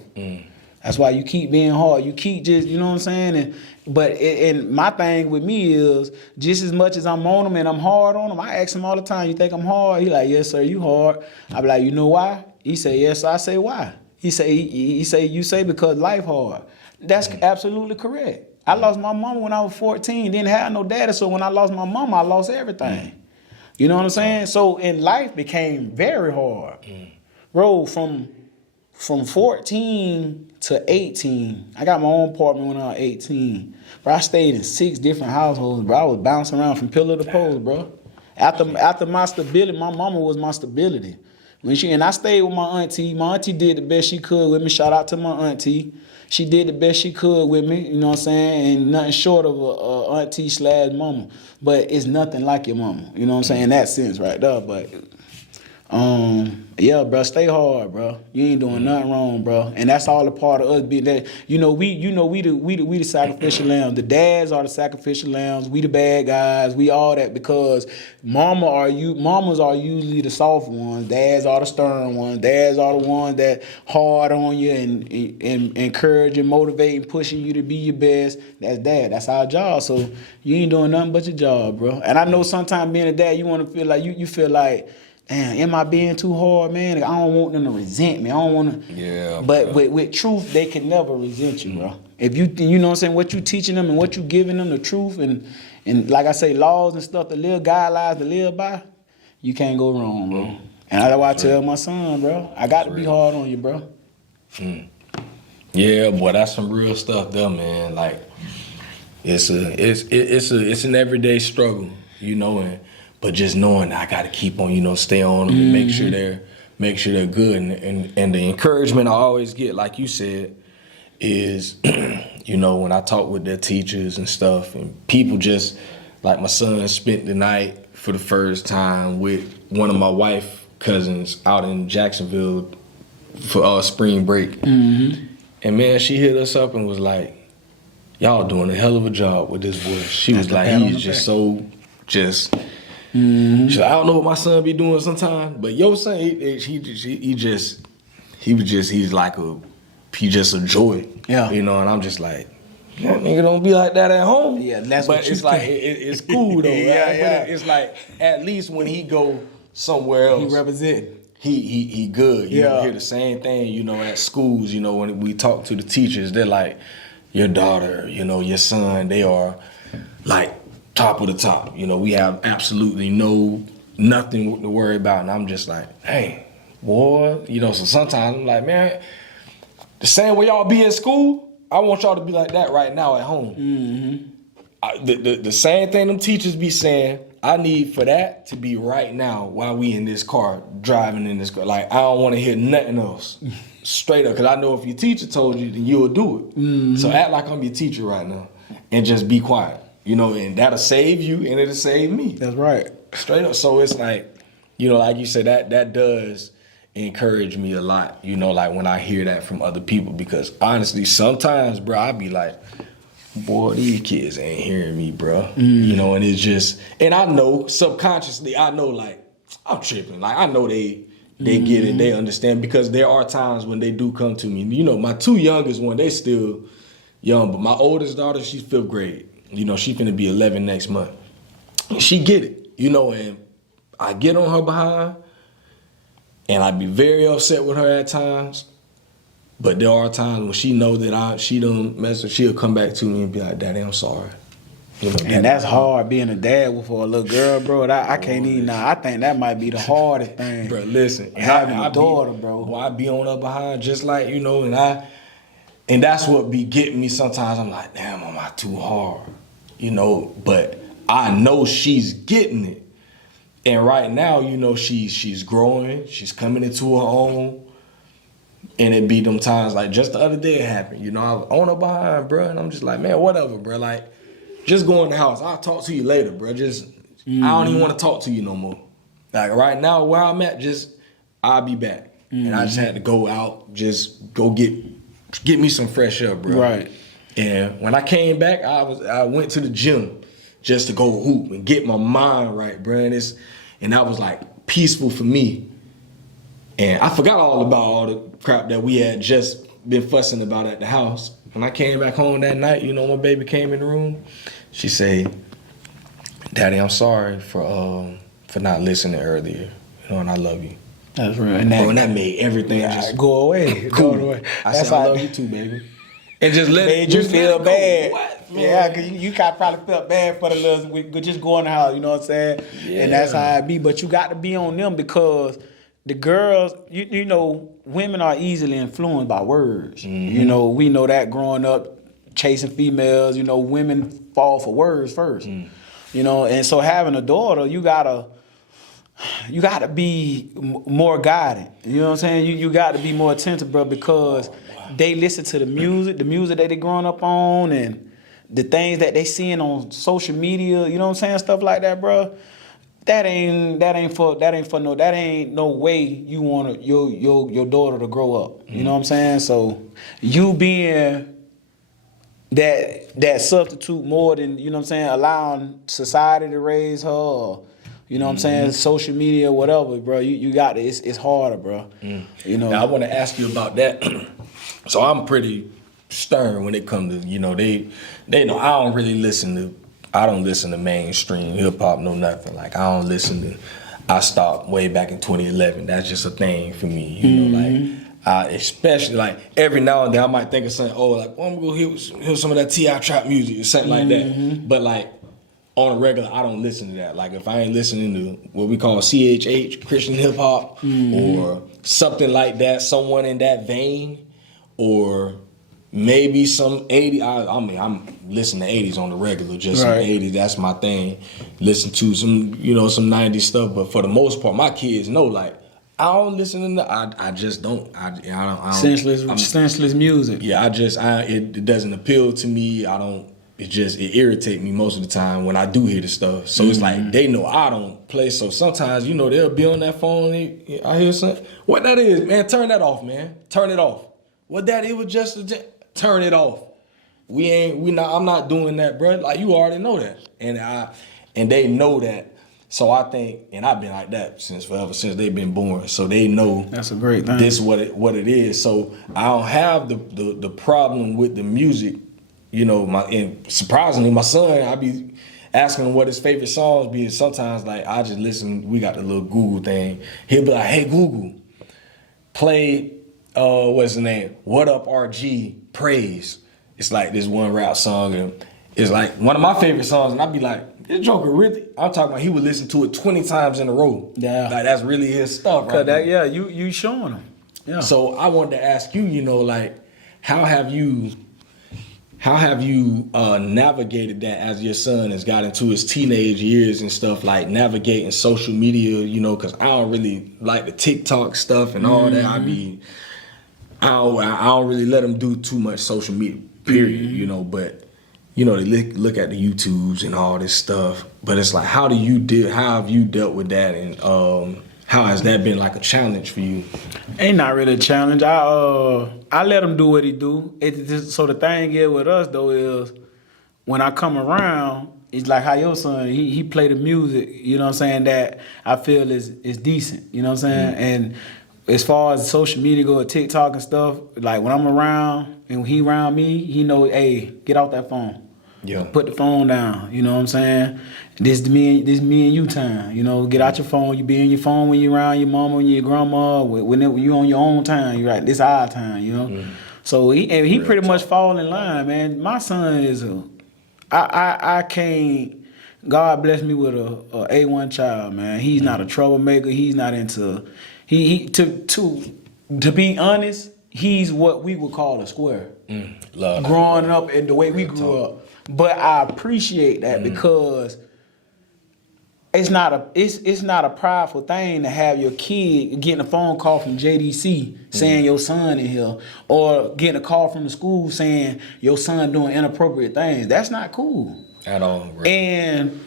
That's why you keep being hard. You keep just, you know what I'm saying? And my thing with me is, just as much as I'm on them and I'm hard on them, I ask him all the time, you think I'm hard? He like, yes, sir, you hard. I be like, you know why? He say, yes, sir. I say, why? He say, you say because life hard. That's absolutely correct. I lost my mama when I was 14. Didn't have no daddy, so when I lost my mama, I lost everything. You know what I'm saying? So in life became very hard. Bro, from 14 to 18, I got my own apartment when I was 18. Bro, I stayed in 6 different households, bro. I was bouncing around from pillar to post, bro. After my stability, my mama was my stability. And I stayed with my auntie. My auntie did the best she could with me. Shout out to my auntie. She did the best she could with me, you know what I'm saying? And nothing short of a auntie / mama. But it's nothing like your mama, you know what I'm saying? In that sense right there. But yeah, bro, stay hard, bro. You ain't doing nothing wrong, bro. And that's all a part of us being that. We the sacrificial lambs. The dads are the sacrificial lambs. We the bad guys. We all that because mamas are usually the soft ones. Dads are the stern ones. Dads are the ones that hard on you and encourage and motivate and pushing you to be your best. That's dad. That's our job. So you ain't doing nothing but your job, bro. And I know sometimes being a dad, you want to feel like you feel like, damn, am I being too hard, man? I don't want them to resent me. I don't want to. Yeah. But with truth, they can never resent you, bro. If you know what I'm saying, what you teaching them and what you giving them, the truth and like I say, laws and stuff, the little guidelines to live by, you can't go wrong, bro. And that's why I tell my son, bro, I got to be hard on you, bro. Yeah, boy, that's some real stuff there, man. Like, it's an everyday struggle, you know, but just knowing that I got to keep on, stay on them and make sure they're good. And the encouragement I always get, like you said, is, when I talk with their teachers and stuff, and people just, like my son spent the night for the first time with one of my wife cousins out in Jacksonville for spring break. And man, she hit us up and was like, y'all doing a hell of a job with this boy. She was like, he's just so just... She's like, I don't know what my son be doing sometimes, but your son, he's just a joy. Yeah. And I'm just like, that nigga don't be like that at home. Yeah, that's but what it's like, it's cool though. Yeah, right? Yeah. But it's like, at least when he go somewhere else, he represent. He good. You hear the same thing, at schools, when we talk to the teachers, they're like, your daughter, your son, they are like, top of the top. We have absolutely nothing to worry about. And I'm just like, hey, boy, so sometimes I'm like, man, the same way y'all be in school, I want y'all to be like that right now at home. The same thing them teachers be saying, I need for that to be right now while we in this car, driving in this car. Like, I don't want to hear nothing else. Straight up, because I know if your teacher told you, then you'll do it. So act like I'm your teacher right now and just be quiet. And that'll save you and it'll save me. That's right. Straight up. So it's like, like you said, that does encourage me a lot, like when I hear that from other people, because honestly, sometimes, bro, I be like, boy, these kids ain't hearing me, bro. And it's just, and I know subconsciously, like, I'm tripping. Like, I know they get it, they understand, because there are times when they do come to me. My 2 youngest one, they still young, but my oldest daughter, she's 5th grade. She finna be 11 next month. She get it, and I get on her behind, and I be very upset with her at times. But there are times when she know that she done mess with, she'll come back to me and be like, Daddy, I'm sorry. And that's hard being a dad for a little girl, bro. I can't even. I think that might be the hardest thing. Bro, listen, having a daughter, bro. Boy, I be on her behind just like, and that's what be getting me sometimes. I'm like, damn, am I too hard? But I know she's getting it. And right now, she's growing. She's coming into her own. And it be them times, like just the other day it happened. I was on her behind, bro. And I'm just like, man, whatever, bro. Like, just go in the house. I'll talk to you later, bro. I don't even want to talk to you no more. Like right now, where I'm at, I'll be back. And I just had to go out, just go get me some fresh air, bro. Right. And when I came back, I went to the gym just to go hoop and get my mind right, bro. And that was like peaceful for me. And I forgot all about all the crap that we had just been fussing about at the house. When I came back home that night, my baby came in the room. She said, Daddy, I'm sorry for not listening earlier. And I love you. That's real. And that made everything just go away. cool. Go away. I said, I love you too, baby. And just made you feel bad. What, man? Yeah, cause you probably felt bad for the little with just going to the house, you know what I'm saying? Yeah. And that's how it be. But you got to be on them because the girls, you know, women are easily influenced by words. You know, we know that growing up, chasing females, you know, women fall for words first. You know, and so having a daughter, you gotta be more guided. You know what I'm saying? You got to be more attentive, bro, because they listen to the music that they growing up on, and the things that they seeing on social media. You know what I'm saying? Stuff like that, bro. That ain't no way you want your daughter to grow up. You know what I'm saying? So you being that substitute more than, you know what I'm saying, allowing society to raise her, or, you know what I'm saying, social media, whatever, bro. You got it. It's harder, bro. You know. Now, I want to ask you about that. So I'm pretty stern when it comes to, you know, they know I don't listen to mainstream hip hop, no nothing. Like I stopped way back in 2011. That's just a thing for me, you know, like especially like every now and then I might think of something, I'm gonna go hear some of that T.I. trap music or something like that. But like on a regular, I don't listen to that. Like if I ain't listening to what we call CHH, Christian hip hop, or something like that, someone in that vein, or maybe some 80s. I mean, I'm listening to 80s on the regular, just some 80s. That's my thing. Listen to some 90s stuff. But for the most part, my kids know, like, I don't listen to I just don't. I don't. Senseless music. Yeah, it doesn't appeal to me. It irritates me most of the time when I do hear the stuff. So it's like they know I don't play. So sometimes, they'll be on that phone. I hear something. What that is, man? Turn that off, man. Turn it off. What that? It was just turn it off. I'm not doing that, bro. Like you already know that, and they know that. So I think, and I've been like that since they've been born. So they know that's a great thing. This what it is. So I don't have the problem with the music. And surprisingly, my son, I be asking him what his favorite songs be. And sometimes, like, I just listen. We got the little Google thing. He'll be like, "Hey Google, play what's the name? What Up RG Praise." It's like this one rap song, and it's like one of my favorite songs. And I'd be like, "This Joker really?" I'm talking about he would listen to it 20 times in a row. Yeah, like that's really his stuff, right? You showing him. Yeah. So I wanted to ask you, like, how have you navigated that as your son has got into his teenage years and stuff, like navigating social media, because I don't really like the TikTok stuff and all that. I don't really let him do too much social media, period, but, they look at the YouTubes and all this stuff. But it's like, how have you dealt with that, and how has that been like a challenge for you? Ain't not really a challenge. I let him do what he do. So the thing is with us though is when I come around, it's like how your son, he play the music, you know what I'm saying, that I feel is decent, you know what I'm saying? And as far as social media go, TikTok and stuff, like when I'm around and when he around me, he know, hey, get off that phone. Yeah. Put the phone down, you know what I'm saying? This me and you time, get out your phone. You be in your phone when you around your mama and your grandma, whenever you on your own time, you right, this our time, So he pretty much fall in line, man. My son is I can't, God bless me with a A1 child, man. He's not a troublemaker. He's not into, to be honest, he's what we would call a square. Growing up and the way we grew up. But I appreciate that because it's not a prideful thing to have your kid getting a phone call from JDC saying your son in here, or getting a call from the school saying your son doing inappropriate things. That's not cool at all. Right. And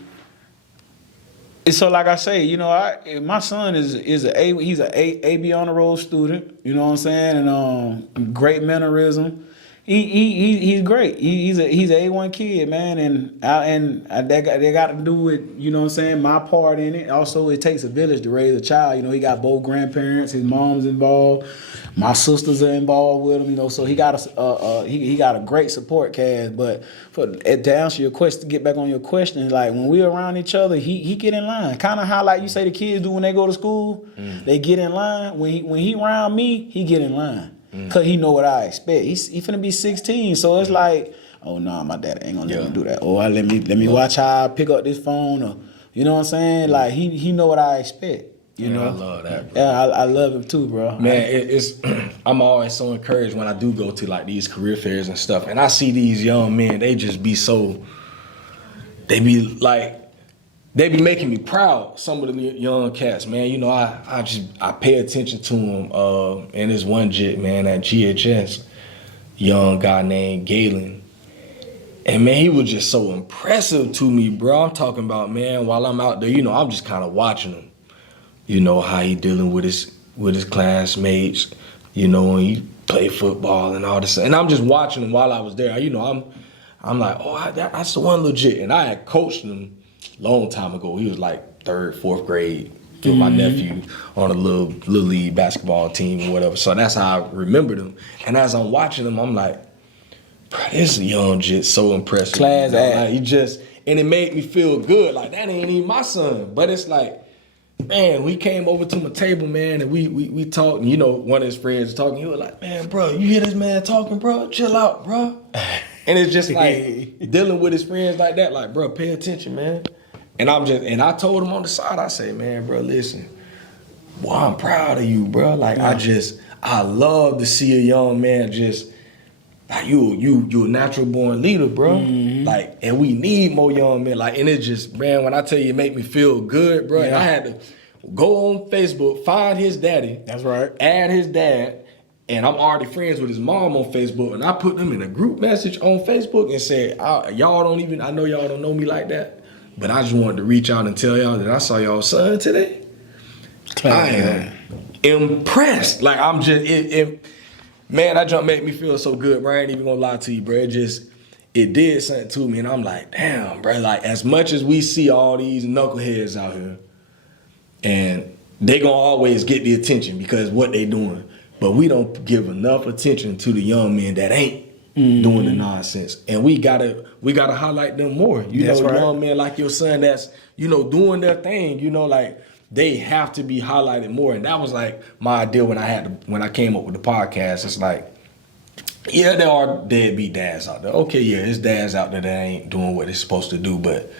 so, like I say, my son he's an AB on the road student. You know what I'm saying, and great mannerism. He's great. He's a A1 kid, man, and they got to do with, you know what I'm saying, my part in it. Also, it takes a village to raise a child. He got both grandparents, his mom's involved, my sisters are involved with him. So he got a great support cast. But to answer your question, to get back on your question, like when we're around each other, he get in line. Kind of how like you say the kids do when they go to school, they get in line. When he around me, he get in line. Cause he know what I expect. He finna be 16, so it's like, oh no, my dad ain't gonna let me do that. Or let me watch how I pick up this phone, or you know what I'm saying? Like he know what I expect. You know, I love that, bro. Yeah, I love him too, bro. Man, it's I'm always so encouraged when I do go to like these career fairs and stuff, and I see these young men. They just be so. They be making me proud. Some of the young cats, man. You know, I pay attention to them. And this one jit, man, at GHS, young guy named Galen. And man, he was just so impressive to me, bro. I'm talking about, man, while I'm out there, you know, I'm just kind of watching him. You know, how he dealing with his classmates, you know, when he play football and all this. And I'm just watching him while I was there. You know, I'm like, oh, that's the one legit. And I had coached him a long time ago. He was like 3rd, 4th grade with my nephew on a little league basketball team or whatever. So that's how I remembered him. And as I'm watching him, I'm like, bro, this young jit so impressive. Class act. Like, and it made me feel good. Like, that ain't even my son. But it's like, man, we came over to my table, man, and we talked. And, you know, one of his friends was talking. He was like, man, bro, you hear this man talking, bro? Chill out, bro. And it's just like dealing with his friends like that, like, bro, pay attention, man. And I told him on the side, I say, man, bro, listen, boy, I'm proud of you, bro. Like, I love to see a young man just, like, you a natural born leader, bro. Like, and we need more young men. Like, and it just, man, when I tell you, it make me feel good, bro. And I had to go on Facebook, find his daddy. That's right. Add his dad. And I'm already friends with his mom on Facebook. And I put them in a group message on Facebook and said, I know y'all don't know me like that, but I just wanted to reach out and tell y'all that I saw y'all son today. I am impressed. Like, I'm just, man, that jump made me feel so good, bro. I ain't even gonna lie to you, bro. It did something to me. And I'm like, damn, bro. Like, as much as we see all these knuckleheads out here, and they gonna always get the attention because what they doing. But we don't give enough attention to the young men that ain't doing the nonsense. And we gotta highlight them more. You know, right. Young men like your son that's, you know, doing their thing, you know, like, they have to be highlighted more. And that was like my idea when I came up with the podcast. It's like, yeah, there are deadbeat dads out there. Okay, yeah, there's dads out there that ain't doing what they're supposed to do, but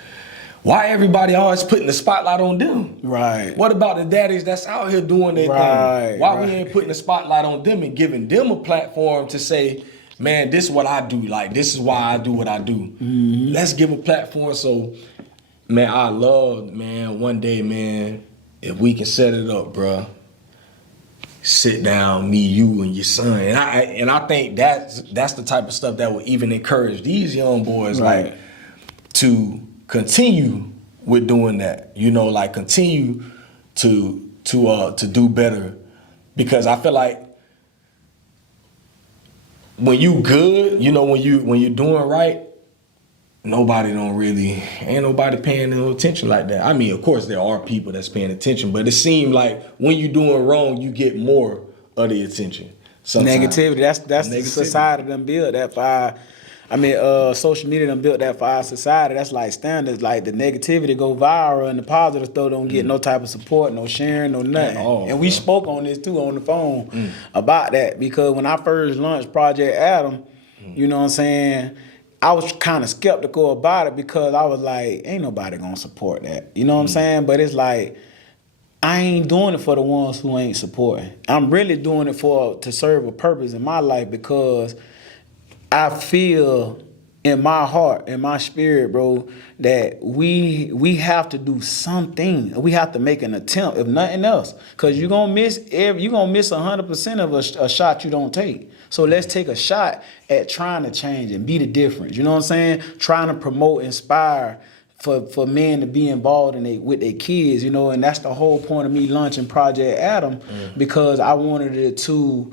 why everybody always putting the spotlight on them? Right. What about the daddies that's out here doing their thing? Why we ain't putting the spotlight on them and giving them a platform to say, man, this is what I do. Like, this is why I do what I do. Let's give a platform. So, man, I love, man, one day, man, if we can set it up, bruh, sit down, me, you, and your son. And I think that's the type of stuff that will even encourage these young boys, like, to continue with doing that. You know, like, continue to do better. Because I feel like when you good, you know, when you're doing right, ain't nobody paying no attention like that. I mean, of course, there are people that's paying attention, but it seems like when you're doing wrong, you get more of the attention. Sometimes. Negativity, that's the society done built that for social media done built that for our society. That's like standards. Like, the negativity go viral and the positive stuff don't get no type of support, no sharing, no nothing. And we spoke on this too on the phone about that, because when I first launched Project Adam, you know what I'm saying, I was kind of skeptical about it because I was like, ain't nobody gonna support that. You know what I'm saying? But it's like, I ain't doing it for the ones who ain't supporting. I'm really doing it to serve a purpose in my life, because I feel in my heart, in my spirit, bro, that we have to do something. We have to make an attempt, if nothing else, because you're gonna miss 100% of a shot you don't take. So let's take a shot at trying to change and be the difference. You know what I'm saying? Trying to promote, inspire for men to be involved with their kids. You know, and that's the whole point of me launching Project Adam, because I wanted it to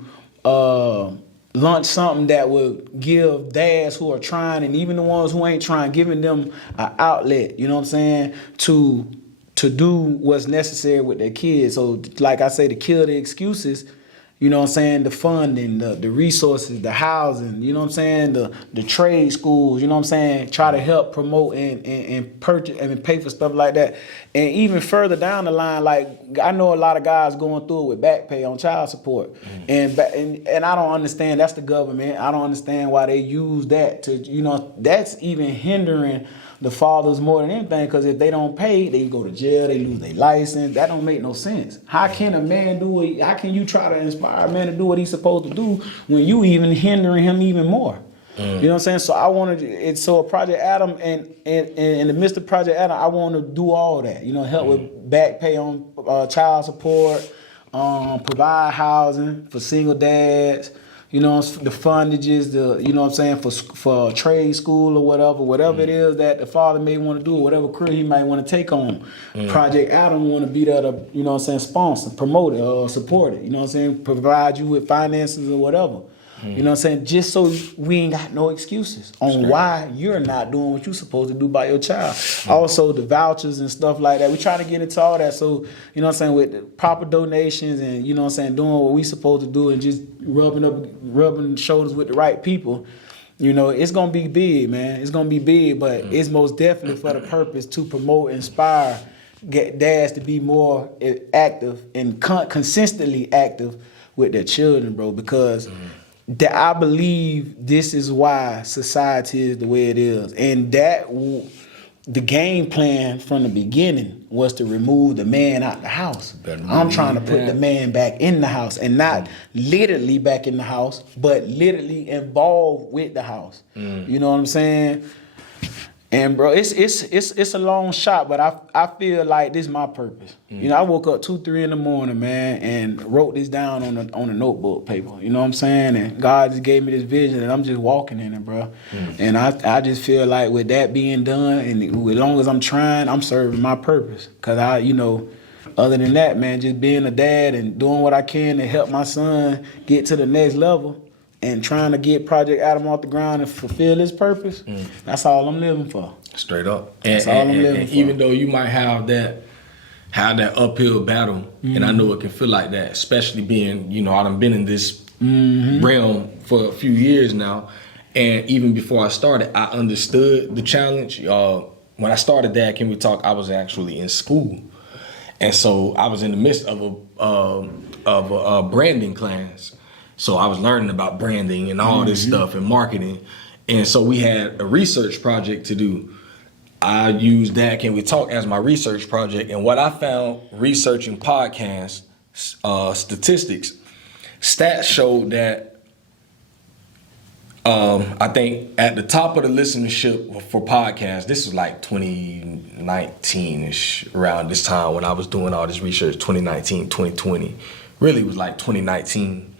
launch something that would give dads who are trying, and even the ones who ain't trying, giving them an outlet, you know what I'm saying, to do what's necessary with their kids. So like I say, to kill the excuses You know what I'm saying? The funding, the resources, the housing, you know what I'm saying? The trade schools, you know what I'm saying? Try to help promote and purchase and pay for stuff like that. And even further down the line, like I know a lot of guys going through it with back pay on child support. And I don't understand, that's the government. I don't understand why they use that to, you know, that's even hindering the fathers more than anything, because if they don't pay, they go to jail, they lose their license. That don't make no sense. How can a man do it? How can you try to inspire a man to do what he's supposed to do when you even hindering him even more? You know what I'm saying? So I wanted it. So Project Adam and in the midst of Project Adam, I want to do all that. You know, help with back pay on child support, provide housing for single dads. You know, the fundages, you know what I'm saying, for trade school or whatever it is that the father may want to do, or whatever career he might want to take on. Project Adam want to be there to, you know what I'm saying, sponsor, promote it, or support it. You know what I'm saying, provide you with finances or whatever. You know what I'm saying, just so we ain't got no excuses on why you're not doing what you're supposed to do by your child. Also, the vouchers and stuff like that. We trying to get into all that. So, you know what I'm saying, with the proper donations and, you know what I'm saying, doing what we supposed to do and just rubbing shoulders with the right people, you know, it's going to be big, man. It's going to be big, but it's most definitely for the purpose to promote, inspire, get dads to be more active and consistently active with their children, bro, because that I believe this is why society is the way it is. And that the game plan from the beginning was to remove the man out the house. I'm trying to put the man back in the house, and not literally back in the house, but literally involved with the house. You know what I'm saying? And bro, it's a long shot, but I feel like this is my purpose. You know, I woke up 2-3 in the morning, man, and wrote this down on a notebook paper. You know what I'm saying? And God just gave me this vision, and I'm just walking in it, bro. And I just feel like with that being done, and as long as I'm trying, I'm serving my purpose. Cause you know, other than that, man, just being a dad and doing what I can to help my son get to the next level, and trying to get Project Adam off the ground and fulfill his purpose, that's all I'm living for. Straight up. That's all I'm living for. Even though you might have that uphill battle, and I know it can feel like that, especially being, you know, I done been in this realm for a few years now, and even before I started, I understood the challenge. When I started Dad Can We Talk, I was actually in school, and so I was in the midst of a branding class. So I was learning about branding and all this stuff and marketing. And so we had a research project to do. I used Dad Can We Talk as my research project. And what I found researching podcasts, statistics, stats showed that I think at the top of the listenership for podcasts, this was like 2019-ish, around this time when I was doing all this research, 2019, 2020. Really, it was like 2019.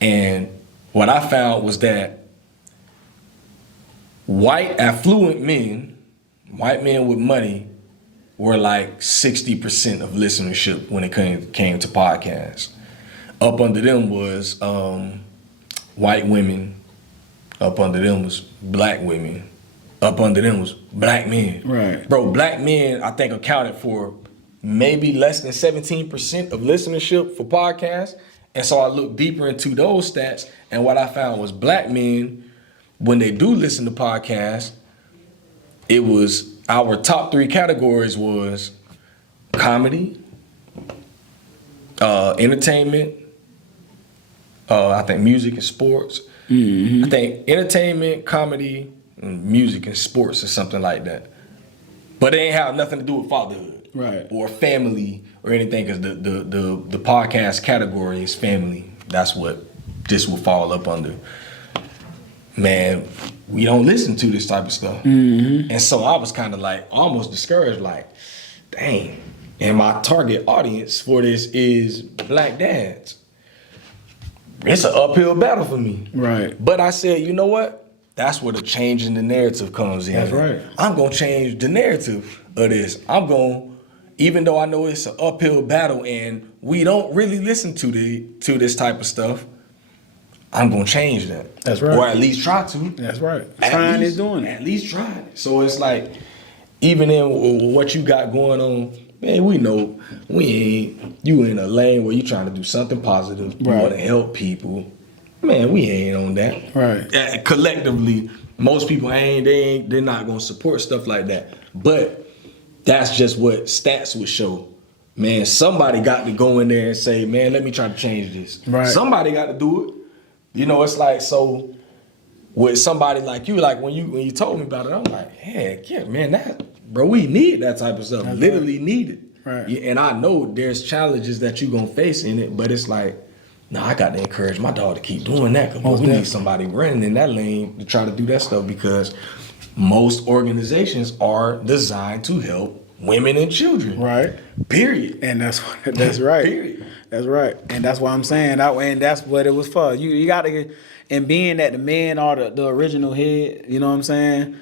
And what I found was that white affluent men, white men with money, were like 60% of listenership when it came to podcasts. Up under them was white women. Up under them was black women. Up under them was black men. Right. Bro, black men, I think, accounted for maybe less than 17% of listenership for podcasts. And so I looked deeper into those stats, and what I found was black men, when they do listen to podcasts, it was our top 3 categories was comedy, entertainment, I think music and sports. I think entertainment, comedy, and music and sports or something like that. But it ain't have nothing to do with fatherhood. Right. Or family or anything, because the podcast category is family. That's what this will fall up under. Man, we don't listen to this type of stuff. And so I was kind of like almost discouraged, like, dang, and my target audience for this is black dads. It's an uphill battle for me. Right. But I said, you know what? That's where the change in the narrative comes in. That's right. I'm going to change the narrative of this. I'm going, even though I know it's an uphill battle and we don't really listen to this type of stuff, I'm going to change that. That's right. Or at least try to. That's right. Trying is doing it. At least try it. So it's like, even in what you got going on, man, we know you in a lane where you trying to do something positive. You Right. want to help people. Man, we ain't on that. Right. Collectively, most people they're not gonna support stuff like that. But that's just what stats would show. Man, somebody got to go in there and say, man, let me try to change this. Right. Somebody got to do it. You know, it's like, so with somebody like you, like when you told me about it, I'm like, heck yeah, man, bro, we need that type of stuff. That's Literally need it. Right. Yeah, and I know there's challenges that you're gonna face in it, but it's like, nah, I got to encourage my dog to keep doing that because we need somebody running in that lane to try to do that stuff because most organizations are designed to help women and children. Right. Period. And that's right. Period. That's right. And that's why I'm saying that way, and that's what it was for. You gotta get, and being that the men are the original head, you know what I'm saying?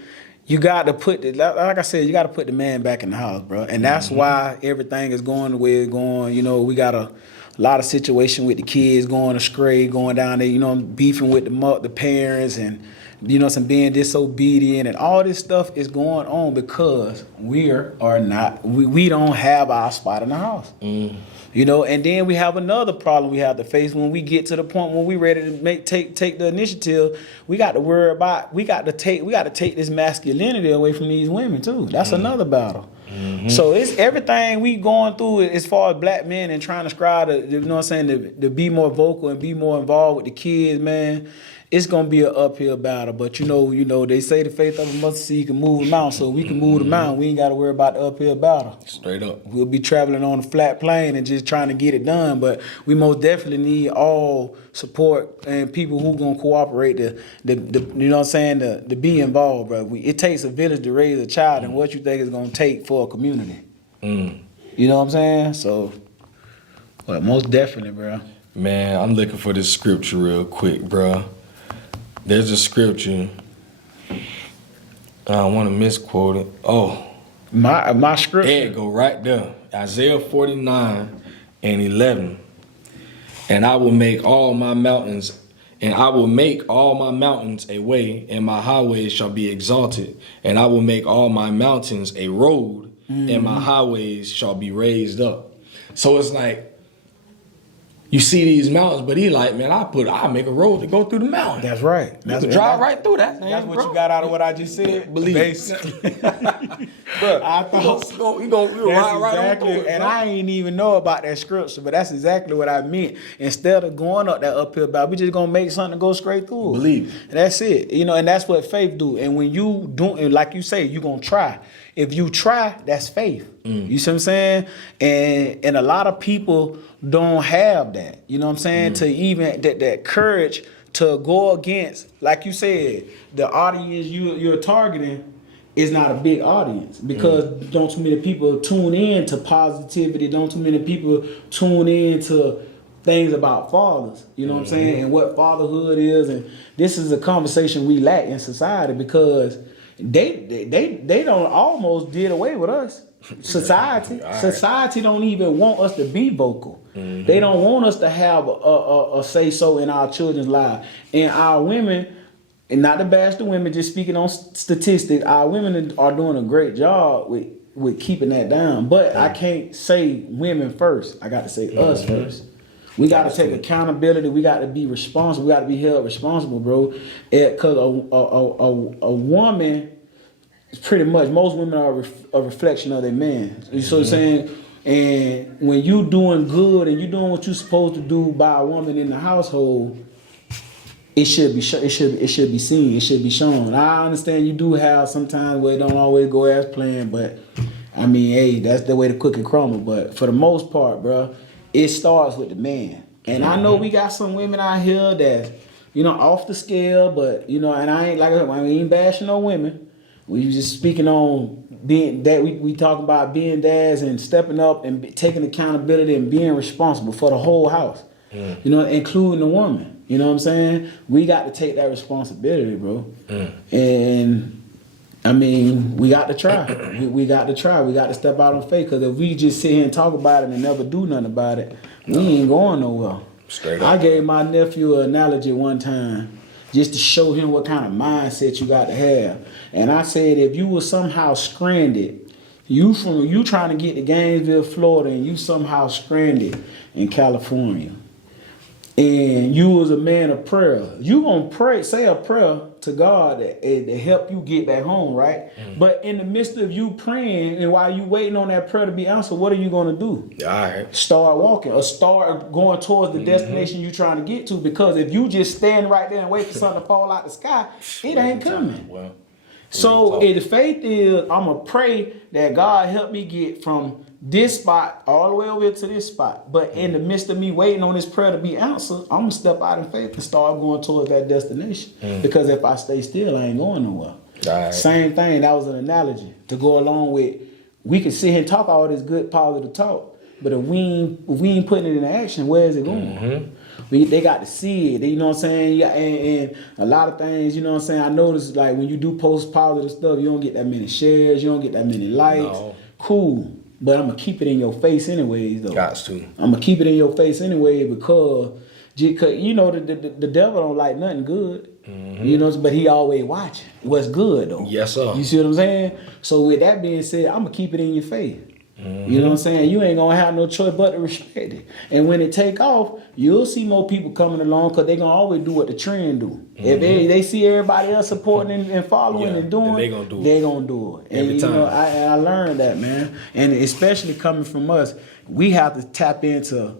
You got to put like I said, you got to put the man back in the house, bro. And that's why everything is going the way it's going. You know, we got a lot of situation with the kids going astray, going down there, you know, beefing with the parents and, you know, some being disobedient and all this stuff is going on because we don't have our spot in the house. You know, and then we have another problem we have to face when we get to the point when we ready to take the initiative. We got to worry about we got to take this masculinity away from these women too. That's another battle. So it's everything we going through as far as black men and trying to strive to, you know what I'm saying, to be more vocal and be more involved with the kids, man. It's gonna be an uphill battle, but you know, they say the faith of a mustard seed can move a mountain, so we can move the mountain. We ain't gotta worry about the uphill battle. Straight up. We'll be traveling on a flat plane and just trying to get it done, but we most definitely need all support and people who gonna cooperate to you know what I'm saying, to be involved, bro. It takes a village to raise a child, and what you think it's gonna take for a community. You know what I'm saying? So, but most definitely, bro. Man, I'm looking for this scripture real quick, bro. There's a scripture. I don't want to misquote it. Oh, my scripture. there it go, right there. Isaiah 49:11. And I will make all my mountains, a way, and my highways shall be exalted. And I will make all my mountains a road, and my highways shall be raised up. So it's like, you see these mountains, but he like, man, I'll make a road to go through the mountain. That's right. That's drive right through that thing. That's what you got out of what I just said. Believe. Basically. But I thought we gonna ride right on through it, and bro. I ain't even know about that scripture, but that's exactly what I meant. Instead of going up that uphill battle, we just gonna make something go straight through it. Believe. And that's it. You know, and that's what faith do. And when you do, and like you say, you gonna try. If you try, that's faith. You see what I'm saying? And a lot of people don't have that. You know what I'm saying? To even that courage to go against, like you said, the audience you're targeting is not a big audience because don't too many people tune in to positivity. Don't too many people tune in to things about fathers. You know what I'm saying? And what fatherhood is. And this is a conversation we lack in society because they don't almost did away with us. Society don't even want us to be vocal. They don't want us to have a say so in our children's lives. And our women, and not to bash the women, just speaking on statistics, our women are doing a great job with keeping that down. But I can't say women first. I got to say us first. We got to take accountability. We got to be responsible. We got to be held responsible, bro. Because a woman, pretty much, most women are a reflection of their man. You see what I'm saying? And when you doing good and you doing what you're supposed to do by a woman in the household, it should be seen. It should be shown. I understand you do have sometimes where it don't always go as planned, but I mean, hey, that's the way the cookie crumble. But for the most part, bro, it starts with the man. And I know we got some women out here that's, you know, off the scale, but, you know, and I ain't bashing no women. We just speaking on being that we talk about being dads and stepping up and taking accountability and being responsible for the whole house. You know, including the woman. You know what I'm saying? We got to take that responsibility, bro. And I mean, we got to try. We got to try. We got to step out on faith. Because if we just sit here and talk about it and never do nothing about it, we ain't going nowhere. Straight up. I gave my nephew an analogy one time just to show him what kind of mindset you got to have. And I said, if you were somehow stranded, You trying to get to Gainesville, Florida, and you somehow stranded in California. And you was a man of prayer. You gonna pray, say a prayer to God to help you get back home, right? But in the midst of you praying and while you waiting on that prayer to be answered, what are you gonna do? All right. Start walking or start going towards the destination you're trying to get to. Because if you just stand right there and wait for something to fall out the sky, it ain't coming. Well, so the faith is, I'm going to pray that God help me get from this spot all the way over to this spot. But in the midst of me waiting on this prayer to be answered, I'm going to step out in faith and start going towards that destination. Because if I stay still, I ain't going nowhere. Right. Same thing. That was an analogy to go along with. We can sit here and talk all this good positive talk, but if we ain't putting it into action, where is it going? They got to see it. You know what I'm saying? Yeah, and a lot of things, you know what I'm saying? I noticed, like, when you do post positive stuff, you don't get that many shares. You don't get that many likes. No. Cool. But I'm going to keep it in your face anyways, though. Got to. I'm going to keep it in your face anyway because, you know, the devil don't like nothing good. You know, but he always watching what's good, though. Yes, sir. You see what I'm saying? So with that being said, I'm going to keep it in your face. You know what I'm saying? You ain't gonna have no choice but to respect it. And when it take off, you'll see more people coming along because they gonna always do what the trend do. If they see everybody else supporting and following and doing, they gonna do it. They gonna do it. Every and time. You know, I learned that, man. And especially coming from us, we have to tap into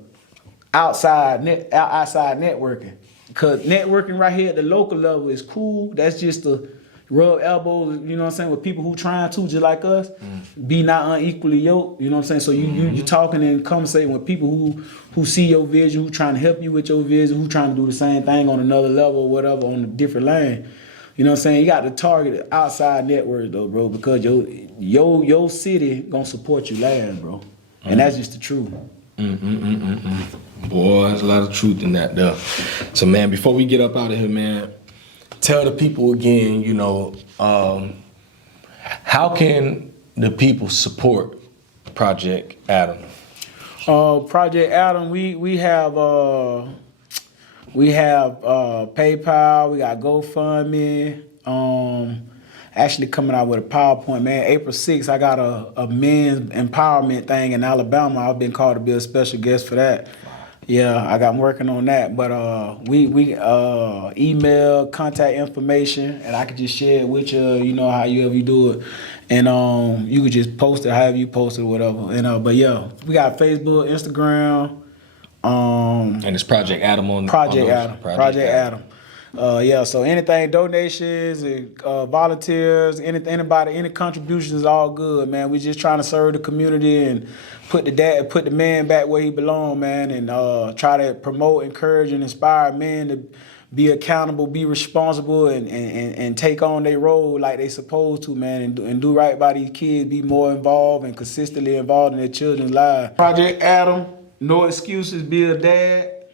outside networking. Cause networking right here at the local level is cool. That's just the rub elbows, you know what I'm saying, with people who trying to, just like us, be not unequally yoked, you know what I'm saying? So you talking and conversating with people who see your vision, who trying to help you with your vision, who trying to do the same thing on another level or whatever, on a different lane. You know what I'm saying? You got to target outside networks though, bro, because your city gonna support you last, bro. And that's just the truth. Boy, there's a lot of truth in that though. So man, before we get up out of here, man, tell the people again, you know, how can the people support Project Adam? Project Adam, we have PayPal, we got GoFundMe. Actually coming out with a PowerPoint, man. April 6th, I got a men's empowerment thing in Alabama. I've been called to be a special guest for that. Yeah, I'm working on that. But we email, contact information, and I could just share it with you, you know, however you do it. And you could just post it however you post it or whatever. And but yeah, we got Facebook, Instagram. And it's Project Adam on Project on Adam. Project Adam. Yeah, so anything, donations, volunteers, anybody, any contributions is all good, man. We just trying to serve the community and put the man back where he belong, man, and try to promote, encourage, and inspire men to be accountable, be responsible, and take on their role like they supposed to, man, and do right by these kids, be more involved and consistently involved in their children's lives. Project Adam, no excuses, be a dad.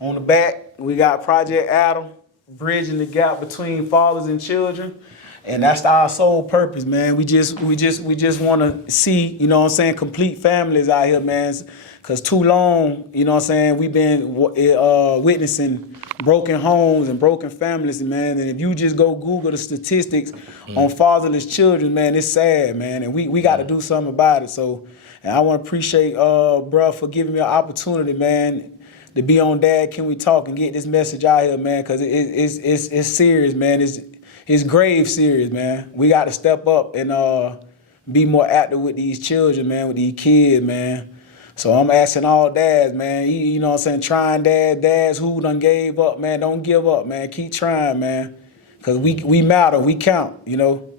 On the back, we got Project Adam, bridging the gap between fathers and children. And that's our sole purpose, man. We just want to see, you know what I'm saying, complete families out here, man. Because too long, you know what I'm saying, we've been witnessing broken homes and broken families, man. And if you just go Google the statistics on fatherless children, man, it's sad, man. And we got to do something about it. So, and I want to appreciate, bruh, for giving me an opportunity, man, to be on Dad Can We Talk and get this message out here, man, because it's serious, man. It's grave serious, man. We got to step up and be more active with these children, man, with these kids, man. So I'm asking all dads, man, you know what I'm saying, trying dads who done gave up, man, don't give up, man. Keep trying, man, because we matter, we count, you know.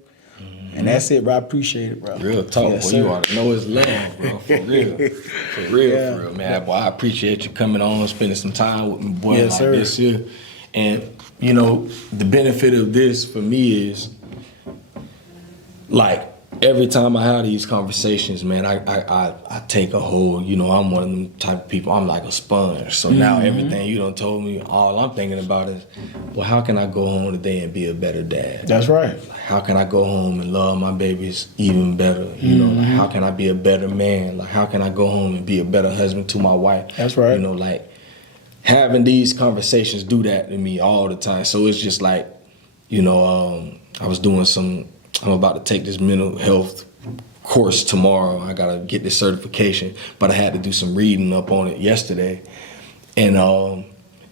And that's it, bro. I appreciate it, bro. Real talk, Yes, boy. sir. You ought to know it's love, bro. For real, man. Boy, I appreciate you coming on, spending some time with me, boy, Yes, like sir. this here. And, you know, the benefit of this for me is, like, every time I have these conversations, man, I take a hold. You know, I'm one of them type of people. I'm like a sponge. So now everything you done told me, all I'm thinking about is, well, how can I go home today and be a better dad? That's right. Like, how can I go home and love my babies even better? You know, like, how can I be a better man? Like, how can I go home and be a better husband to my wife? That's right. You know, like, having these conversations do that to me all the time. So it's just like, you know, I'm about to take this mental health course tomorrow. I gotta get this certification, but I had to do some reading up on it yesterday, and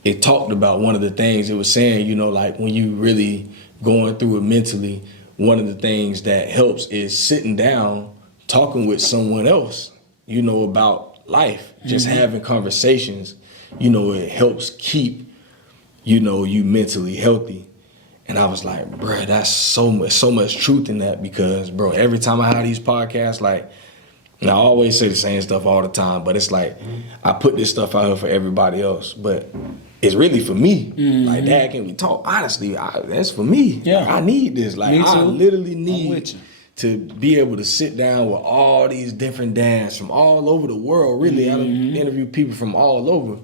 it talked about one of the things it was saying. You know, like when you really going through it mentally, one of the things that helps is sitting down, talking with someone else. You know, about life, just having conversations. You know, it helps keep, you know, you mentally healthy. And I was like, bro, that's so much truth in that, because, bro, every time I have these podcasts, like, and I always say the same stuff all the time, but it's like, I put this stuff out here for everybody else, but it's really for me. Like, Dad, can we talk? Honestly, that's for me. Yeah. I need this. Like, Me too. I literally I'm need with you. to be able to sit down with all these different dads from all over the world. Really, I done interviewed people from all over.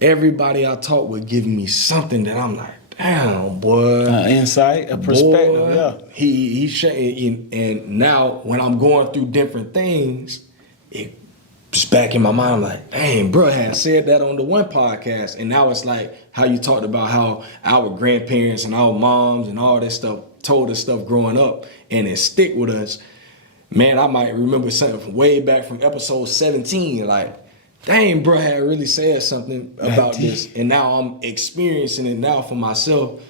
Everybody I talk with giving me something that I'm like, damn, boy. Insight, a perspective, Boy, yeah. And now when I'm going through different things, it's back in my mind. I'm like, dang, bro had said that on the one podcast, and now it's like how you talked about how our grandparents and our moms and all that stuff told us stuff growing up, and it stick with us. Man, I might remember something from way back from episode 17, like, dang, bro had really said something about this, and now I'm experiencing it now for myself.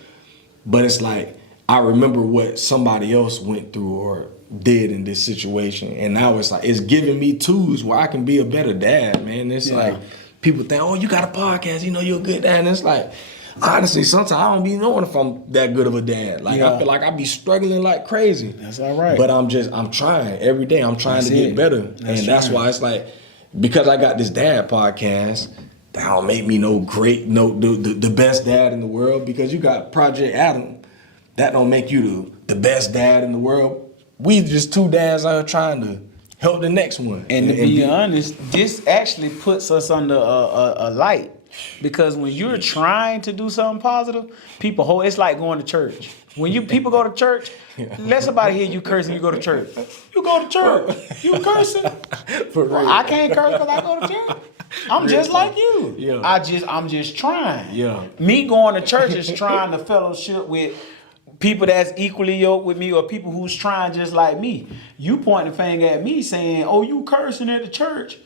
But it's like, I remember what somebody else went through or did in this situation, and now it's like, it's giving me tools where I can be a better dad, man. It's like, people think, oh, you got a podcast, you know you're a good dad, and it's like, honestly, sometimes I don't be knowing if I'm that good of a dad. Like, I feel like I be struggling like crazy. That's all right. But I'm trying every day. I'm trying to get better. That's why it's like, because I got this dad podcast, that don't make me the best dad in the world, because you got Project Adam. That don't make you the best dad in the world. We just two dads out here trying to help the next one. And to be honest, this actually puts us under a light. Because when you're trying to do something positive, it's like going to church. When people go to church, let somebody hear you cursing, you go to church. You go to church, you cursing. Well, I can't curse because I go to church. I'm just like you. Yeah. I'm just trying. Yeah. Me going to church is trying to fellowship with people that's equally yoked with me, or people who's trying just like me. You pointing the finger at me saying, oh, you cursing at the church,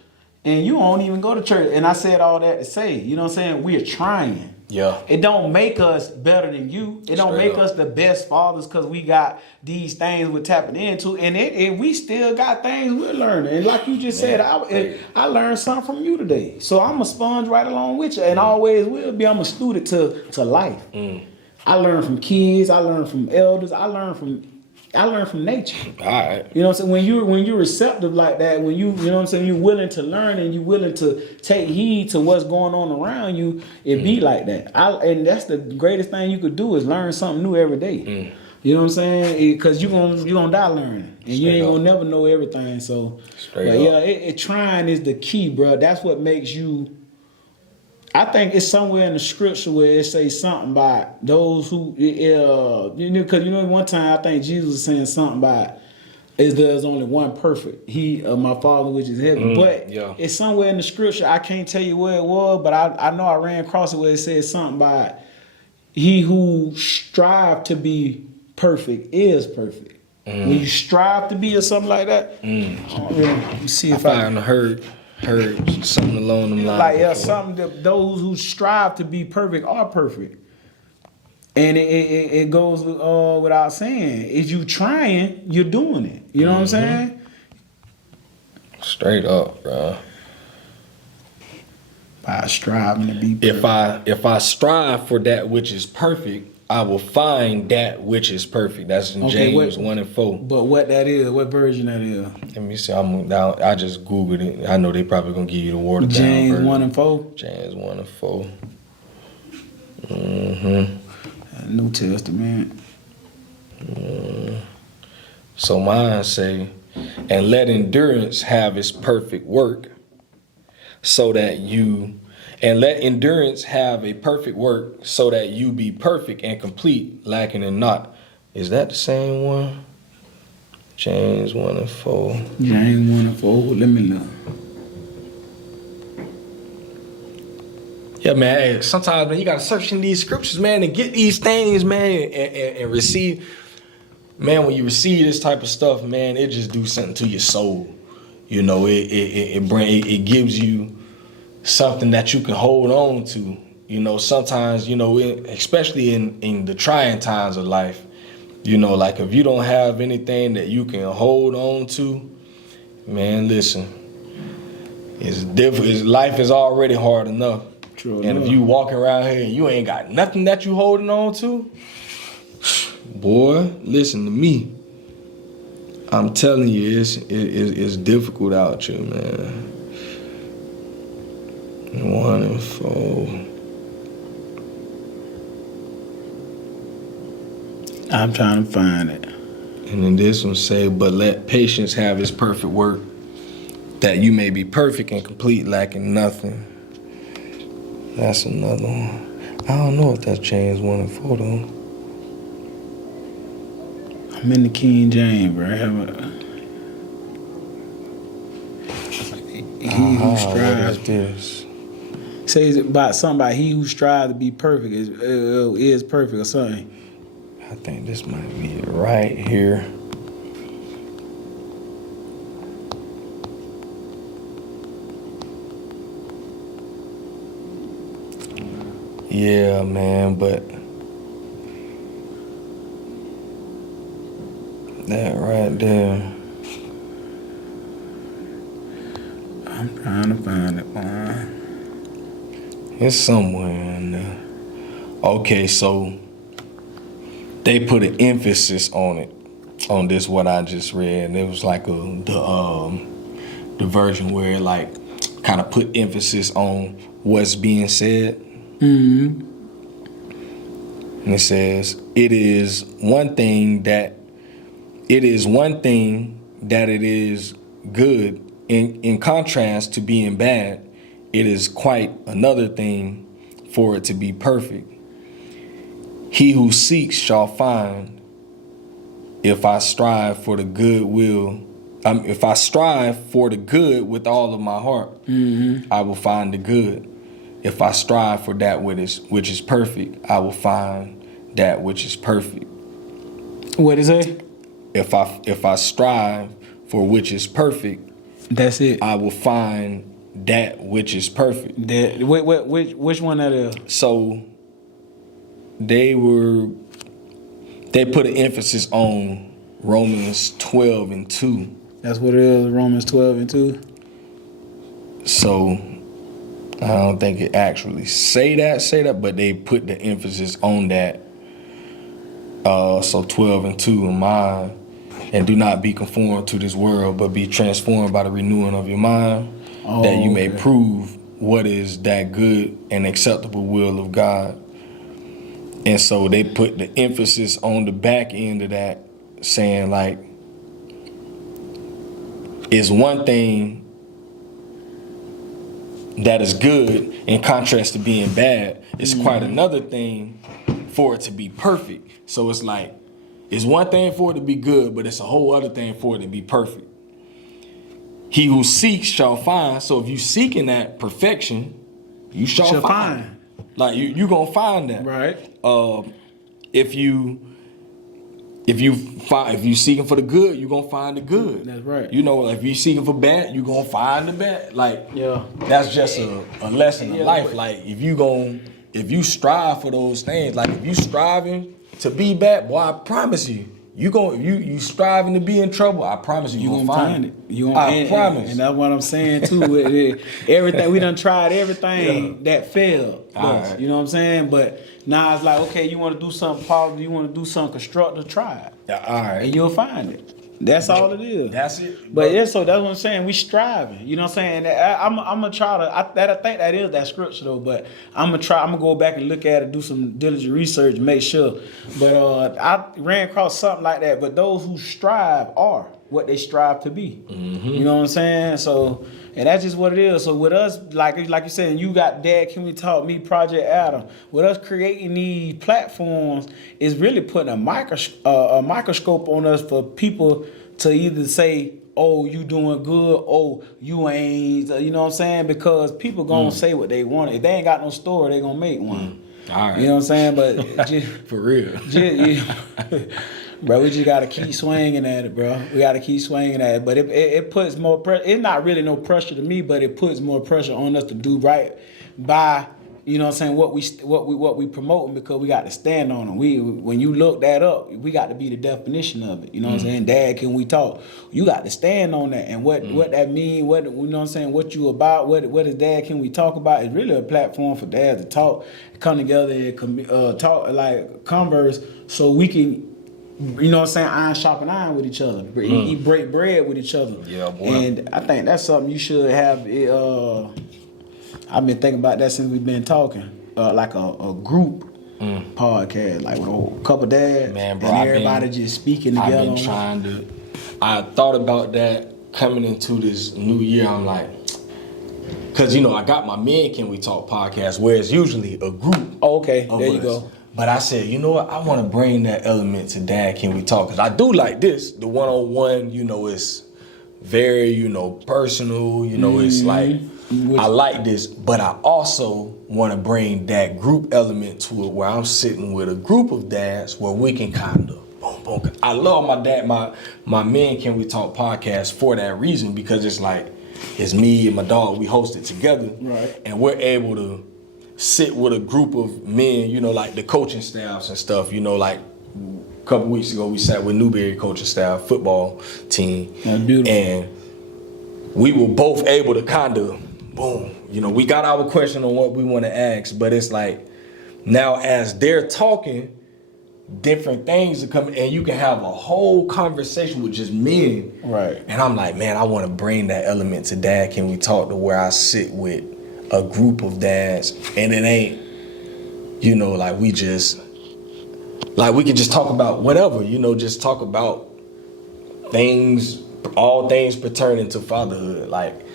and you don't even go to church. And I said all that to say, you know what I'm saying? We're trying. Yeah. It don't make us better than you. It don't make us the best fathers because we got these things we're tapping into. And we still got things we're learning. And like you just said, I learned something from you today. So I'm a sponge right along with you, and always will be. I'm a student to life. I learn from kids. I learn from elders. I learn from nature. All right. You know what I'm saying? When you're receptive like that, when you know what I'm saying, you're willing to learn and you're willing to take heed to what's going on around you, it be like that. And that's the greatest thing you could do, is learn something new every day. You know what I'm saying? Because you're gonna die learning, and you ain't gonna never know everything. So, trying is the key, bro. That's what makes you. I think it's somewhere in the scripture where it says something about those who, because one time I think Jesus was saying something about, there's only one perfect, he, my Father which is in heaven. But it's somewhere in the scripture. I can't tell you where it was, but I know I ran across it where it says something about, he who strive to be perfect is perfect. When you strive to be or something like that, let me see if I heard something along them lines. Like something that those who strive to be perfect are perfect, and it goes without saying. If you trying, you're doing it. You know what I'm saying? Straight up, bro. By striving to be perfect. If I strive for that which is perfect, I will find that which is perfect. That's in James 1:4. But what that is, what version that is? Let me see. I just Googled it. I know they probably gonna give you the watered down James version. 1:4. James 1:4. New Testament. So mine say, and let endurance have its perfect work, so that you. And let endurance have a perfect work, so that you be perfect and complete, lacking in naught. Is that the same one? James 1:4. James 1:4. Let me look. Yeah, man. Hey, sometimes, man, you gotta search in these scriptures, man, and get these things, man, and receive. man, when you receive this type of stuff, man, it just do something to your soul. You know, it gives you something that you can hold on to. You know, sometimes, you know, especially in the trying times of life, you know, like if you don't have anything that you can hold on to, man, listen, it's difficult. Life is already hard enough. True and enough. if you walking around here and you ain't got nothing that you holding on to, boy, listen to me. I'm telling you, it's difficult out here, man. 1 and 4. I'm trying to find it. And then this one say, but let patience have its perfect work, that you may be perfect and complete, lacking nothing. That's another one. I don't know if that's James 1 and 4 though. I'm in the King James, bro. He who What strives. is this? Says about something about he who strives to be perfect is perfect or something. I think this might be it right here. Yeah, man, but that right there. I'm trying to find it, man. It's somewhere in there. Okay, so they put an emphasis on it, on this what I just read. And it was like the version where it like kind of put emphasis on what's being said. Mm-hmm. And it says, it is one thing that it is good in contrast to being bad. It is quite another thing for it to be perfect. He who seeks shall find. If I strive for the good if I strive for the good with all of my heart, I will find the good. If I strive for that which is perfect, I will find that which is perfect. What is it? If I strive for which is perfect, That's it. I will find that which is perfect. Which one that is? So they put an emphasis on Romans 12 and 2. That's what it is, Romans 12 and 2. So I don't think it actually say that, but they put the emphasis on that. So 12 and 2 in mind. And do not be conformed to this world, but be transformed by the renewing of your mind, that you may prove what is that good and acceptable will of God. And so they put the emphasis on the back end of that, saying like, it's one thing that is good in contrast to being bad. It's quite another thing for it to be perfect. So it's like, it's one thing for it to be good, but it's a whole other thing for it to be perfect. He who seeks shall find. So if you seeking that perfection, you shall find. Like you gonna find that. Right. If you seeking for the good, you gonna find the good. That's right. You know, if you seeking for bad, you gonna find the bad. Like, Yeah. that's just a lesson of life. Like if you strive for those things, like if you striving to be bad, boy, I promise you, you striving to be in trouble, I promise you gonna find it. I promise. And that's what I'm saying too. Everything we done tried, everything that failed. Yes, right. You know what I'm saying? But now it's like, okay, you want to do something positive, you want to do something constructive, try it. Yeah, all right. And you'll find it. That's all it is. That's it. But yeah, so that's what I'm saying. We striving. You know what I'm saying? I'm gonna try to. I think that is that scripture though. But I'm gonna go back and look at it, do some diligent research, make sure. But I ran across something like that. But those who strive are what they strive to be. Mm-hmm. You know what I'm saying? So, and that's just what it is. So with us, like you said, you got Dad, Can We Talk, me, Project Adam. With us creating these platforms is really putting a microscope on us for people to either say, oh, you doing good, oh, you ain't, you know what I'm saying? Because people gonna say what they want. If they ain't got no store, they gonna make one. All right. You know what I'm saying? But for real. Bro, we just gotta keep swinging at it, bro. We gotta keep swinging at it. But it puts more pressure. It's not really no pressure to me, but it puts more pressure on us to do right by, you know what I'm saying, what we promoting, because we got to stand on them. When you look that up, we got to be the definition of it. You know what I'm saying? Dad, can we talk? You got to stand on that, and what that mean, what, you know what I'm saying, what you about, what is Dad, can we talk about? It's really a platform for dads to talk, come together and talk, like converse, so we can, you know what I'm saying, iron sharpen iron with each other, eat break bread with each other. Yeah, boy. And I think that's something you should have. I've been thinking about that since we've been talking, like a group podcast, like with a couple dads, Man, bro, and everybody just speaking together. I've been trying to. I thought about that coming into this new year. I'm like, because you know I got my Men Can We Talk podcast, where it's usually a group. Oh, okay, there you us. go. But I said, you know what? I want to bring that element to Dad Can We Talk, because I do like this. The one-on-one, you know, it's very, you know, personal. You know, it's like. I like this, but I also want to bring that group element to it, where I'm sitting with a group of dads where we can kind of boom, boom. I love my dad, my Men Can We Talk podcast for that reason, because it's like, it's me and my dog, we host it together, right? And we're able to sit with a group of men, you know, like the coaching staffs and stuff, you know, like a couple weeks ago we sat with Newberry coaching staff, football team, and we were both able to kind of boom, you know, we got our question on what we want to ask, but it's like now as they're talking, different things are coming, and you can have a whole conversation with just men. Right. And I'm like, man, I want to bring that element to Dad Can We Talk, to where I sit with a group of dads, and it ain't, you know, like we can just talk about whatever, you know, just talk about things, all things pertaining to fatherhood, like.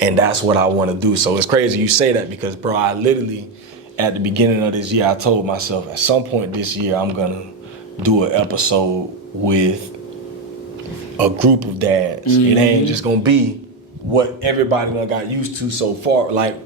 And that's what I want to do. So it's crazy you say that, because, bro, I literally, at the beginning of this year, I told myself at some point this year, I'm going to do an episode with a group of dads. It ain't just going to be what everybody done got used to so far. Like,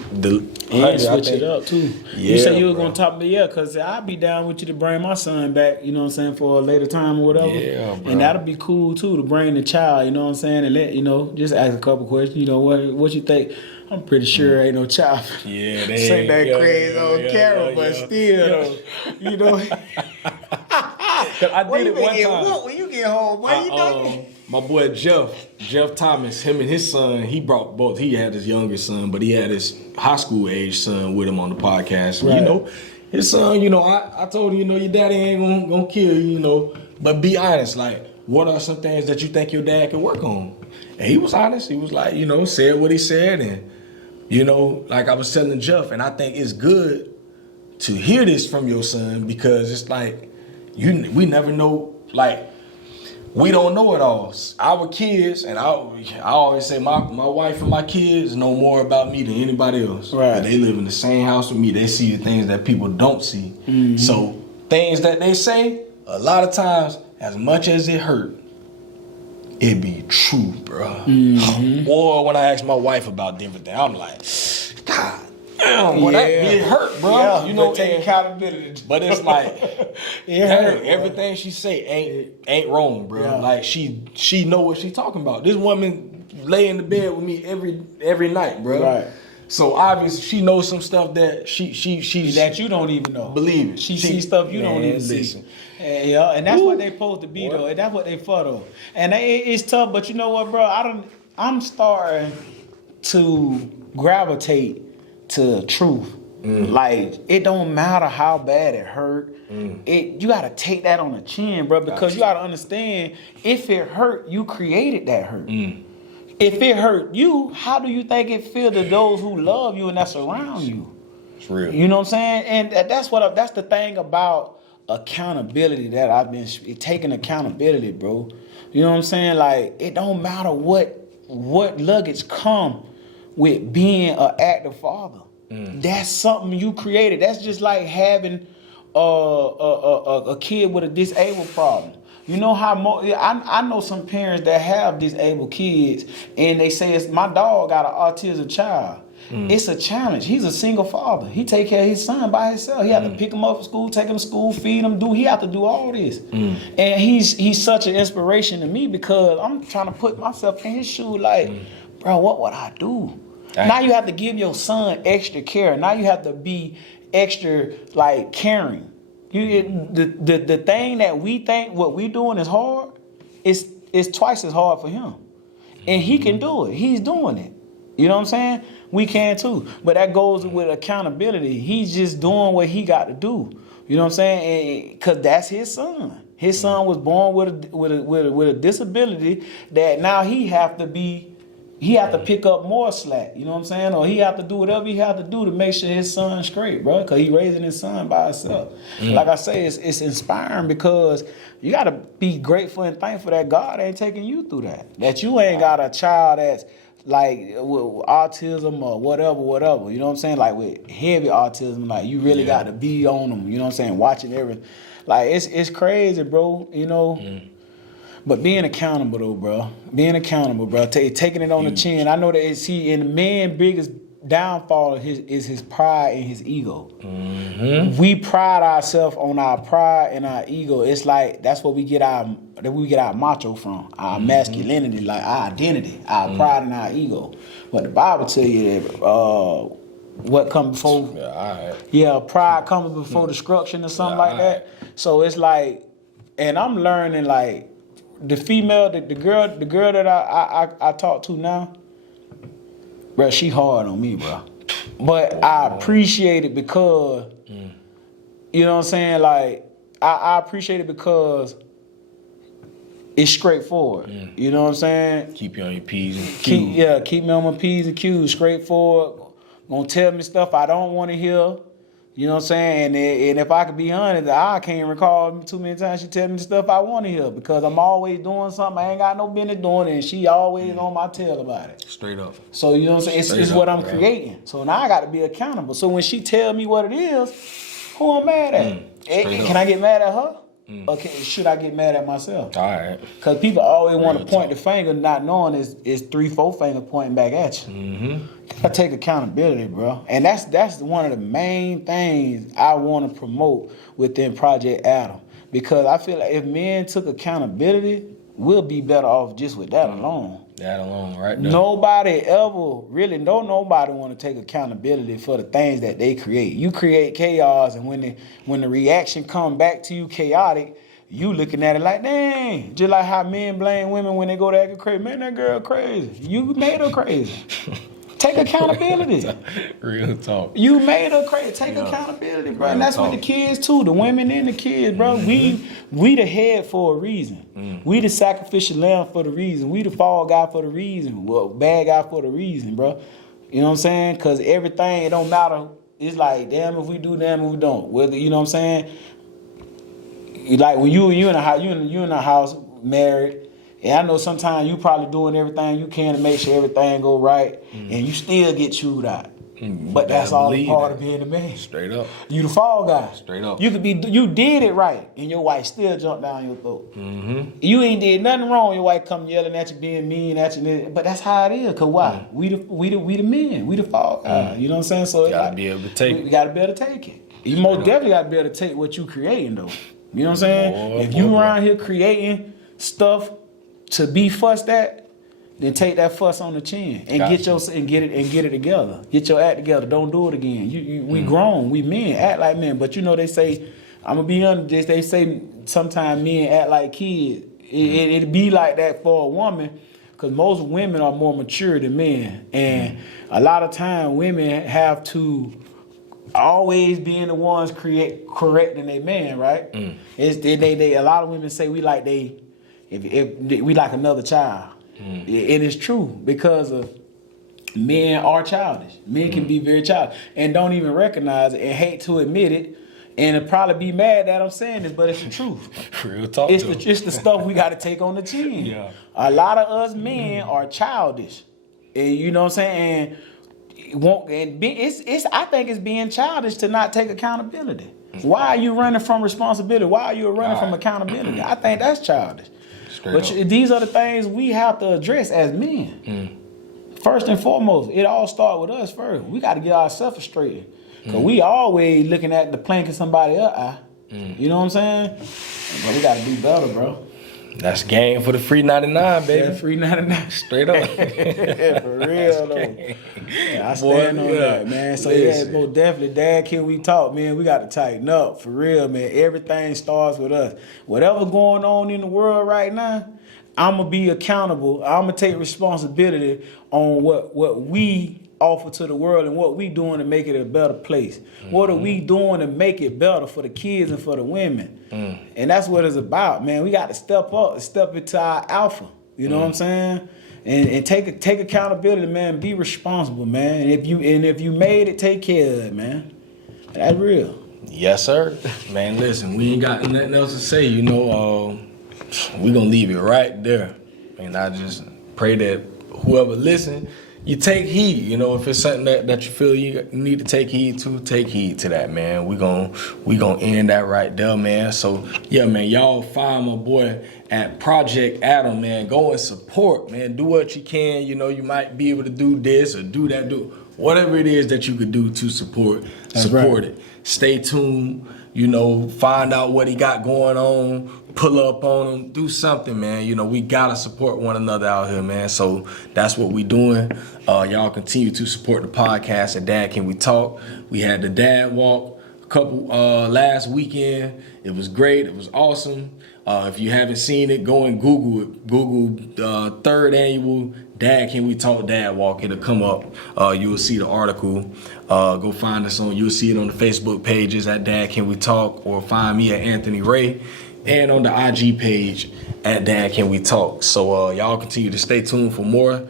switch it up, too. Yeah, you said you were bro. going to talk about, yeah, because I'd be down with you to bring my son back, you know what I'm saying, for a later time or whatever. Yeah, bro. And that'll be cool, too, to bring the child, you know what I'm saying, and let, you know, just ask a couple questions, you know, what you think. I'm pretty sure ain't no child. Yeah, they say that yeah, crazy on camera, but still, you know. I did it one time. What when you get home? What you doing? My boy Jeff Thomas, him and his son, he brought both. He had his younger son, but he had his high school age son with him on the podcast. Right. You know, his son, you know, I told him, you know, your daddy ain't gonna kill you, you know, but be honest, like, what are some things that you think your dad can work on? And he was honest. He was like, you know, said what he said, and you know, like I was telling Jeff, and I think it's good to hear this from your son, because it's like, we never know, like, we don't know it all. Our kids, and I always say my wife and my kids know more about me than anybody else. Right. But they live in the same house with me. They see the things that people don't see. Mm-hmm. So things that they say, a lot of times, as much as it hurt, it be true, bro. Mm-hmm. Or when I ask my wife about different things, I'm like, God damn, well, it hurt, bro. Yeah, you know, take accountability. But it's like, it hurt. Everything she say ain't wrong, bro. Yeah. Like she know what she talking about. This woman lay in the bed with me every night, bro. Right. So obviously she knows some stuff that she that you don't even know. Believe it. She sees stuff you don't even see. And that's what they supposed to be, though. And that's what they for, though. And it's tough, but you know what, bro? I'm starting to gravitate to truth. Like, it don't matter how bad it hurt. You gotta take that on the chin, bro, because you gotta understand, if it hurt, you created that hurt. If it hurt you, how do you think it feel to those who love you and that's around you? It's real. You know what I'm saying? And that's the thing about accountability, that I've been taking accountability, bro. You know what I'm saying? Like, it don't matter what luggage come with being an active father. That's something you created. That's just like having a kid with a disabled problem. You know how I know some parents that have disabled kids, and they say it's my dog got an autism child. It's a challenge. He's a single father. He take care of his son by himself. He have to pick him up from school, take him to school, feed him. He have to do all this. And he's such an inspiration to me because I'm trying to put myself in his shoe. Like, bro, what would I do? Now you have to give your son extra care. Now you have to be extra like caring. The thing that we think what we doing is hard, it's twice as hard for him, and he can do it. He's doing it. You know what I'm saying? We can too, but that goes with accountability. He's just doing what he got to do. You know what I'm saying? Because that's his son. His son was born with a disability that now he have to pick up more slack. You know what I'm saying? Or he have to do whatever he have to do to make sure his son's straight, bro. Because he raising his son by himself. Like I say, it's inspiring because you got to be grateful and thankful that God ain't taking you through that. That you ain't got a child that's like with autism or whatever. You know what I'm saying? Like with heavy autism, like you really got to be on them. You know what I'm saying? Watching everything. Like it's crazy, bro. You know. But being accountable though, bro. Taking it on the chin. I know that in the man's biggest downfall is his pride and his ego. We pride ourselves on our pride and our ego. It's like that's what we get our macho from, our masculinity, like our identity, our pride and our ego. But the Bible tell you that what comes before pride comes before destruction or something like that. So it's like, and I'm learning like the female, the girl that I talk to now, bro, she hard on me, bro. But I appreciate it because, you know what I'm saying? Like, I appreciate it because it's straightforward. You know what I'm saying? Keep you on your P's and Q's. Keep me on my P's and Q's. Straightforward. Gonna tell me stuff I don't want to hear. You know what I'm saying? And if I could be honest, I can't recall too many times she tell me the stuff I want to hear because I'm always doing something I ain't got no business doing it, and she always on my tail about it. Straight up. So you know what I'm saying? It's what I'm creating. So now I got to be accountable. So when she tell me what it is, who I'm mad at? Can I get mad at her? Or should I get mad at myself? All right. Because people always want to point the finger, not knowing it's 3-4 fingers pointing back at you. Gotta take accountability, bro. And that's one of the main things I want to promote within Project Adam. Because I feel like if men took accountability, we'll be better off just with that alone. That alone, right now. Nobody want to take accountability for the things that they create. You create chaos, and when the reaction come back to you chaotic, you looking at it like, dang. Just like how men blame women when they go to acting crazy. Man, that girl crazy. You made her crazy. Take accountability. Real talk. You made her crazy. Take accountability, bro. And that's with the kids too, the women and the kids, bro. We the head for a reason. We the sacrificial lamb for the reason. We the fall guy for the reason. Well, bad guy for the reason, bro. You know what I'm saying? Because everything, it don't matter. It's like, damn if we do, damn if we don't. Whether, you know what I'm saying? Like when you in a house, you in a house married. And I know sometimes you probably doing everything you can to make sure everything go right, and you still get chewed out. But that's all a part of being a man. Straight up. You the fall guy. Straight up. You did it right, and your wife still jumped down your throat. You ain't did nothing wrong. Your wife come yelling at you, being mean at you. But that's how it is. Cause why? We the men. We the fall guy. You know what I'm saying? So you gotta be able to take it. We gotta be able to take it. You most definitely gotta be able to take what you creating though. You know what I'm saying? If you around here creating stuff to be fussed at, then take that fuss on the chin and get it together. Get your act together. Don't do it again. We grown. We men. Act like men. But you know they say, I'm gonna be honest. They say sometimes men act like kids. It be like that for a woman, because most women are more mature than men, and a lot of time women have to always being the ones correcting their man, right? They a lot of women say we like if we like another child. It is true because of men are childish. Men can be very childish and don't even recognize it and hate to admit it, and it'll probably be mad that I'm saying this, but it's the truth. Real talk. It's the stuff we got to take on the chin. Yeah. A lot of us men are childish, and you know what I'm saying. I think it's being childish to not take accountability. Why are you running from responsibility? Why are you running from accountability? I think that's childish. These are the things we have to address as men. First and foremost, it all starts with us first. We got to get ourselves straight. Because we always looking at the plank in somebody else's eye. You know what I'm saying? But we got to do better, bro. That's game for the free 99, baby. Yeah, free 99. Straight up. For real, though. Yeah, I stand on that, man. So, yeah, most definitely, Dad, can we talk, man? We got to tighten up, for real, man. Everything starts with us. Whatever going on in the world right now, I'm going to be accountable. I'm going to take responsibility on what we offer to the world and what we doing to make it a better place. What are we doing to make it better for the kids and for the women? And that's what it's about, man. We got to step up, step into our alpha. You know what I'm saying? And take accountability, man. Be responsible, man. And if you made it, take care of it, man. That's real. Yes, sir. Man, listen, we ain't got nothing else to say. You know, we gonna leave it right there. And I just pray that whoever listen, you take heed. You know, if it's something that you feel you need to take heed to that, man. We gonna end that right there, man. So yeah, man, y'all find my boy at Project Adam, man. Go and support, man. Do what you can. You know, you might be able to do this or do that, do whatever it is that you could do to support it. Stay tuned. You know, find out what he got going on, pull up on him, do something, man. You know, we gotta support one another out here, man. So that's what we doing. Y'all continue to support the podcast at Dad Can We Talk. We had the Dad Walk a couple last weekend. It was great. It was awesome. If you haven't seen it, go and Google it. Google third annual Dad Can We Talk Dad Walk. It'll come up. You will see the article. Go find us on. You'll see it on the Facebook pages at Dad Can We Talk, or find me at Anthony Ray, and on the IG page at Dad Can We Talk. So y'all continue to stay tuned for more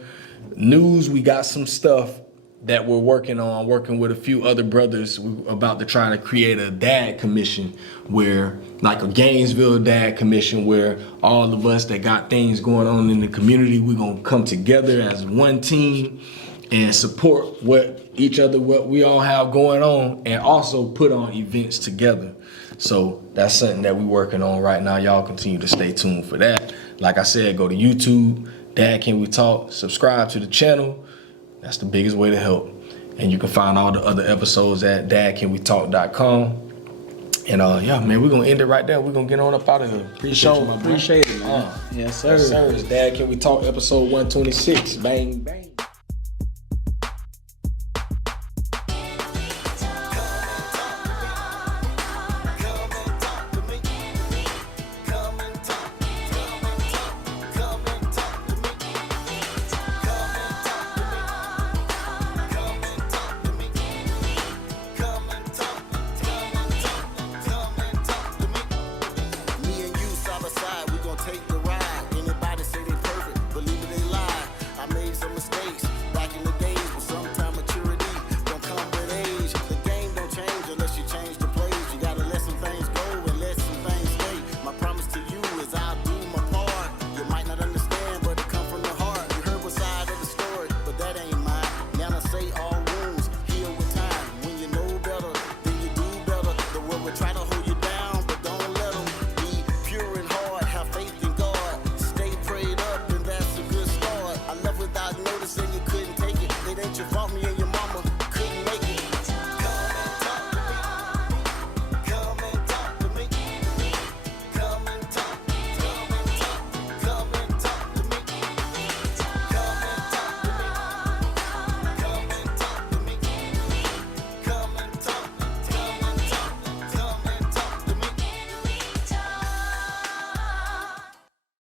news. We got some stuff that we're working on, working with a few other brothers. We're about to try to create a dad commission, where, like a Gainesville dad commission, where all of us that got things going on in the community, we're gonna come together as one team and support what we all have going on, and also put on events together. So that's something that we're working on right now. Y'all continue to stay tuned for that. Like I said, go to YouTube, Dad Can We Talk, subscribe to the channel. That's the biggest way to help. And you can find all the other episodes at dadcanwetalk.com. And yeah, man, we're gonna end it right there. We're gonna get on up out of here. Appreciate it, man. Yes, sir. Yes, sir. It's Dad Can We Talk, episode 126. Bang, bang. You fought me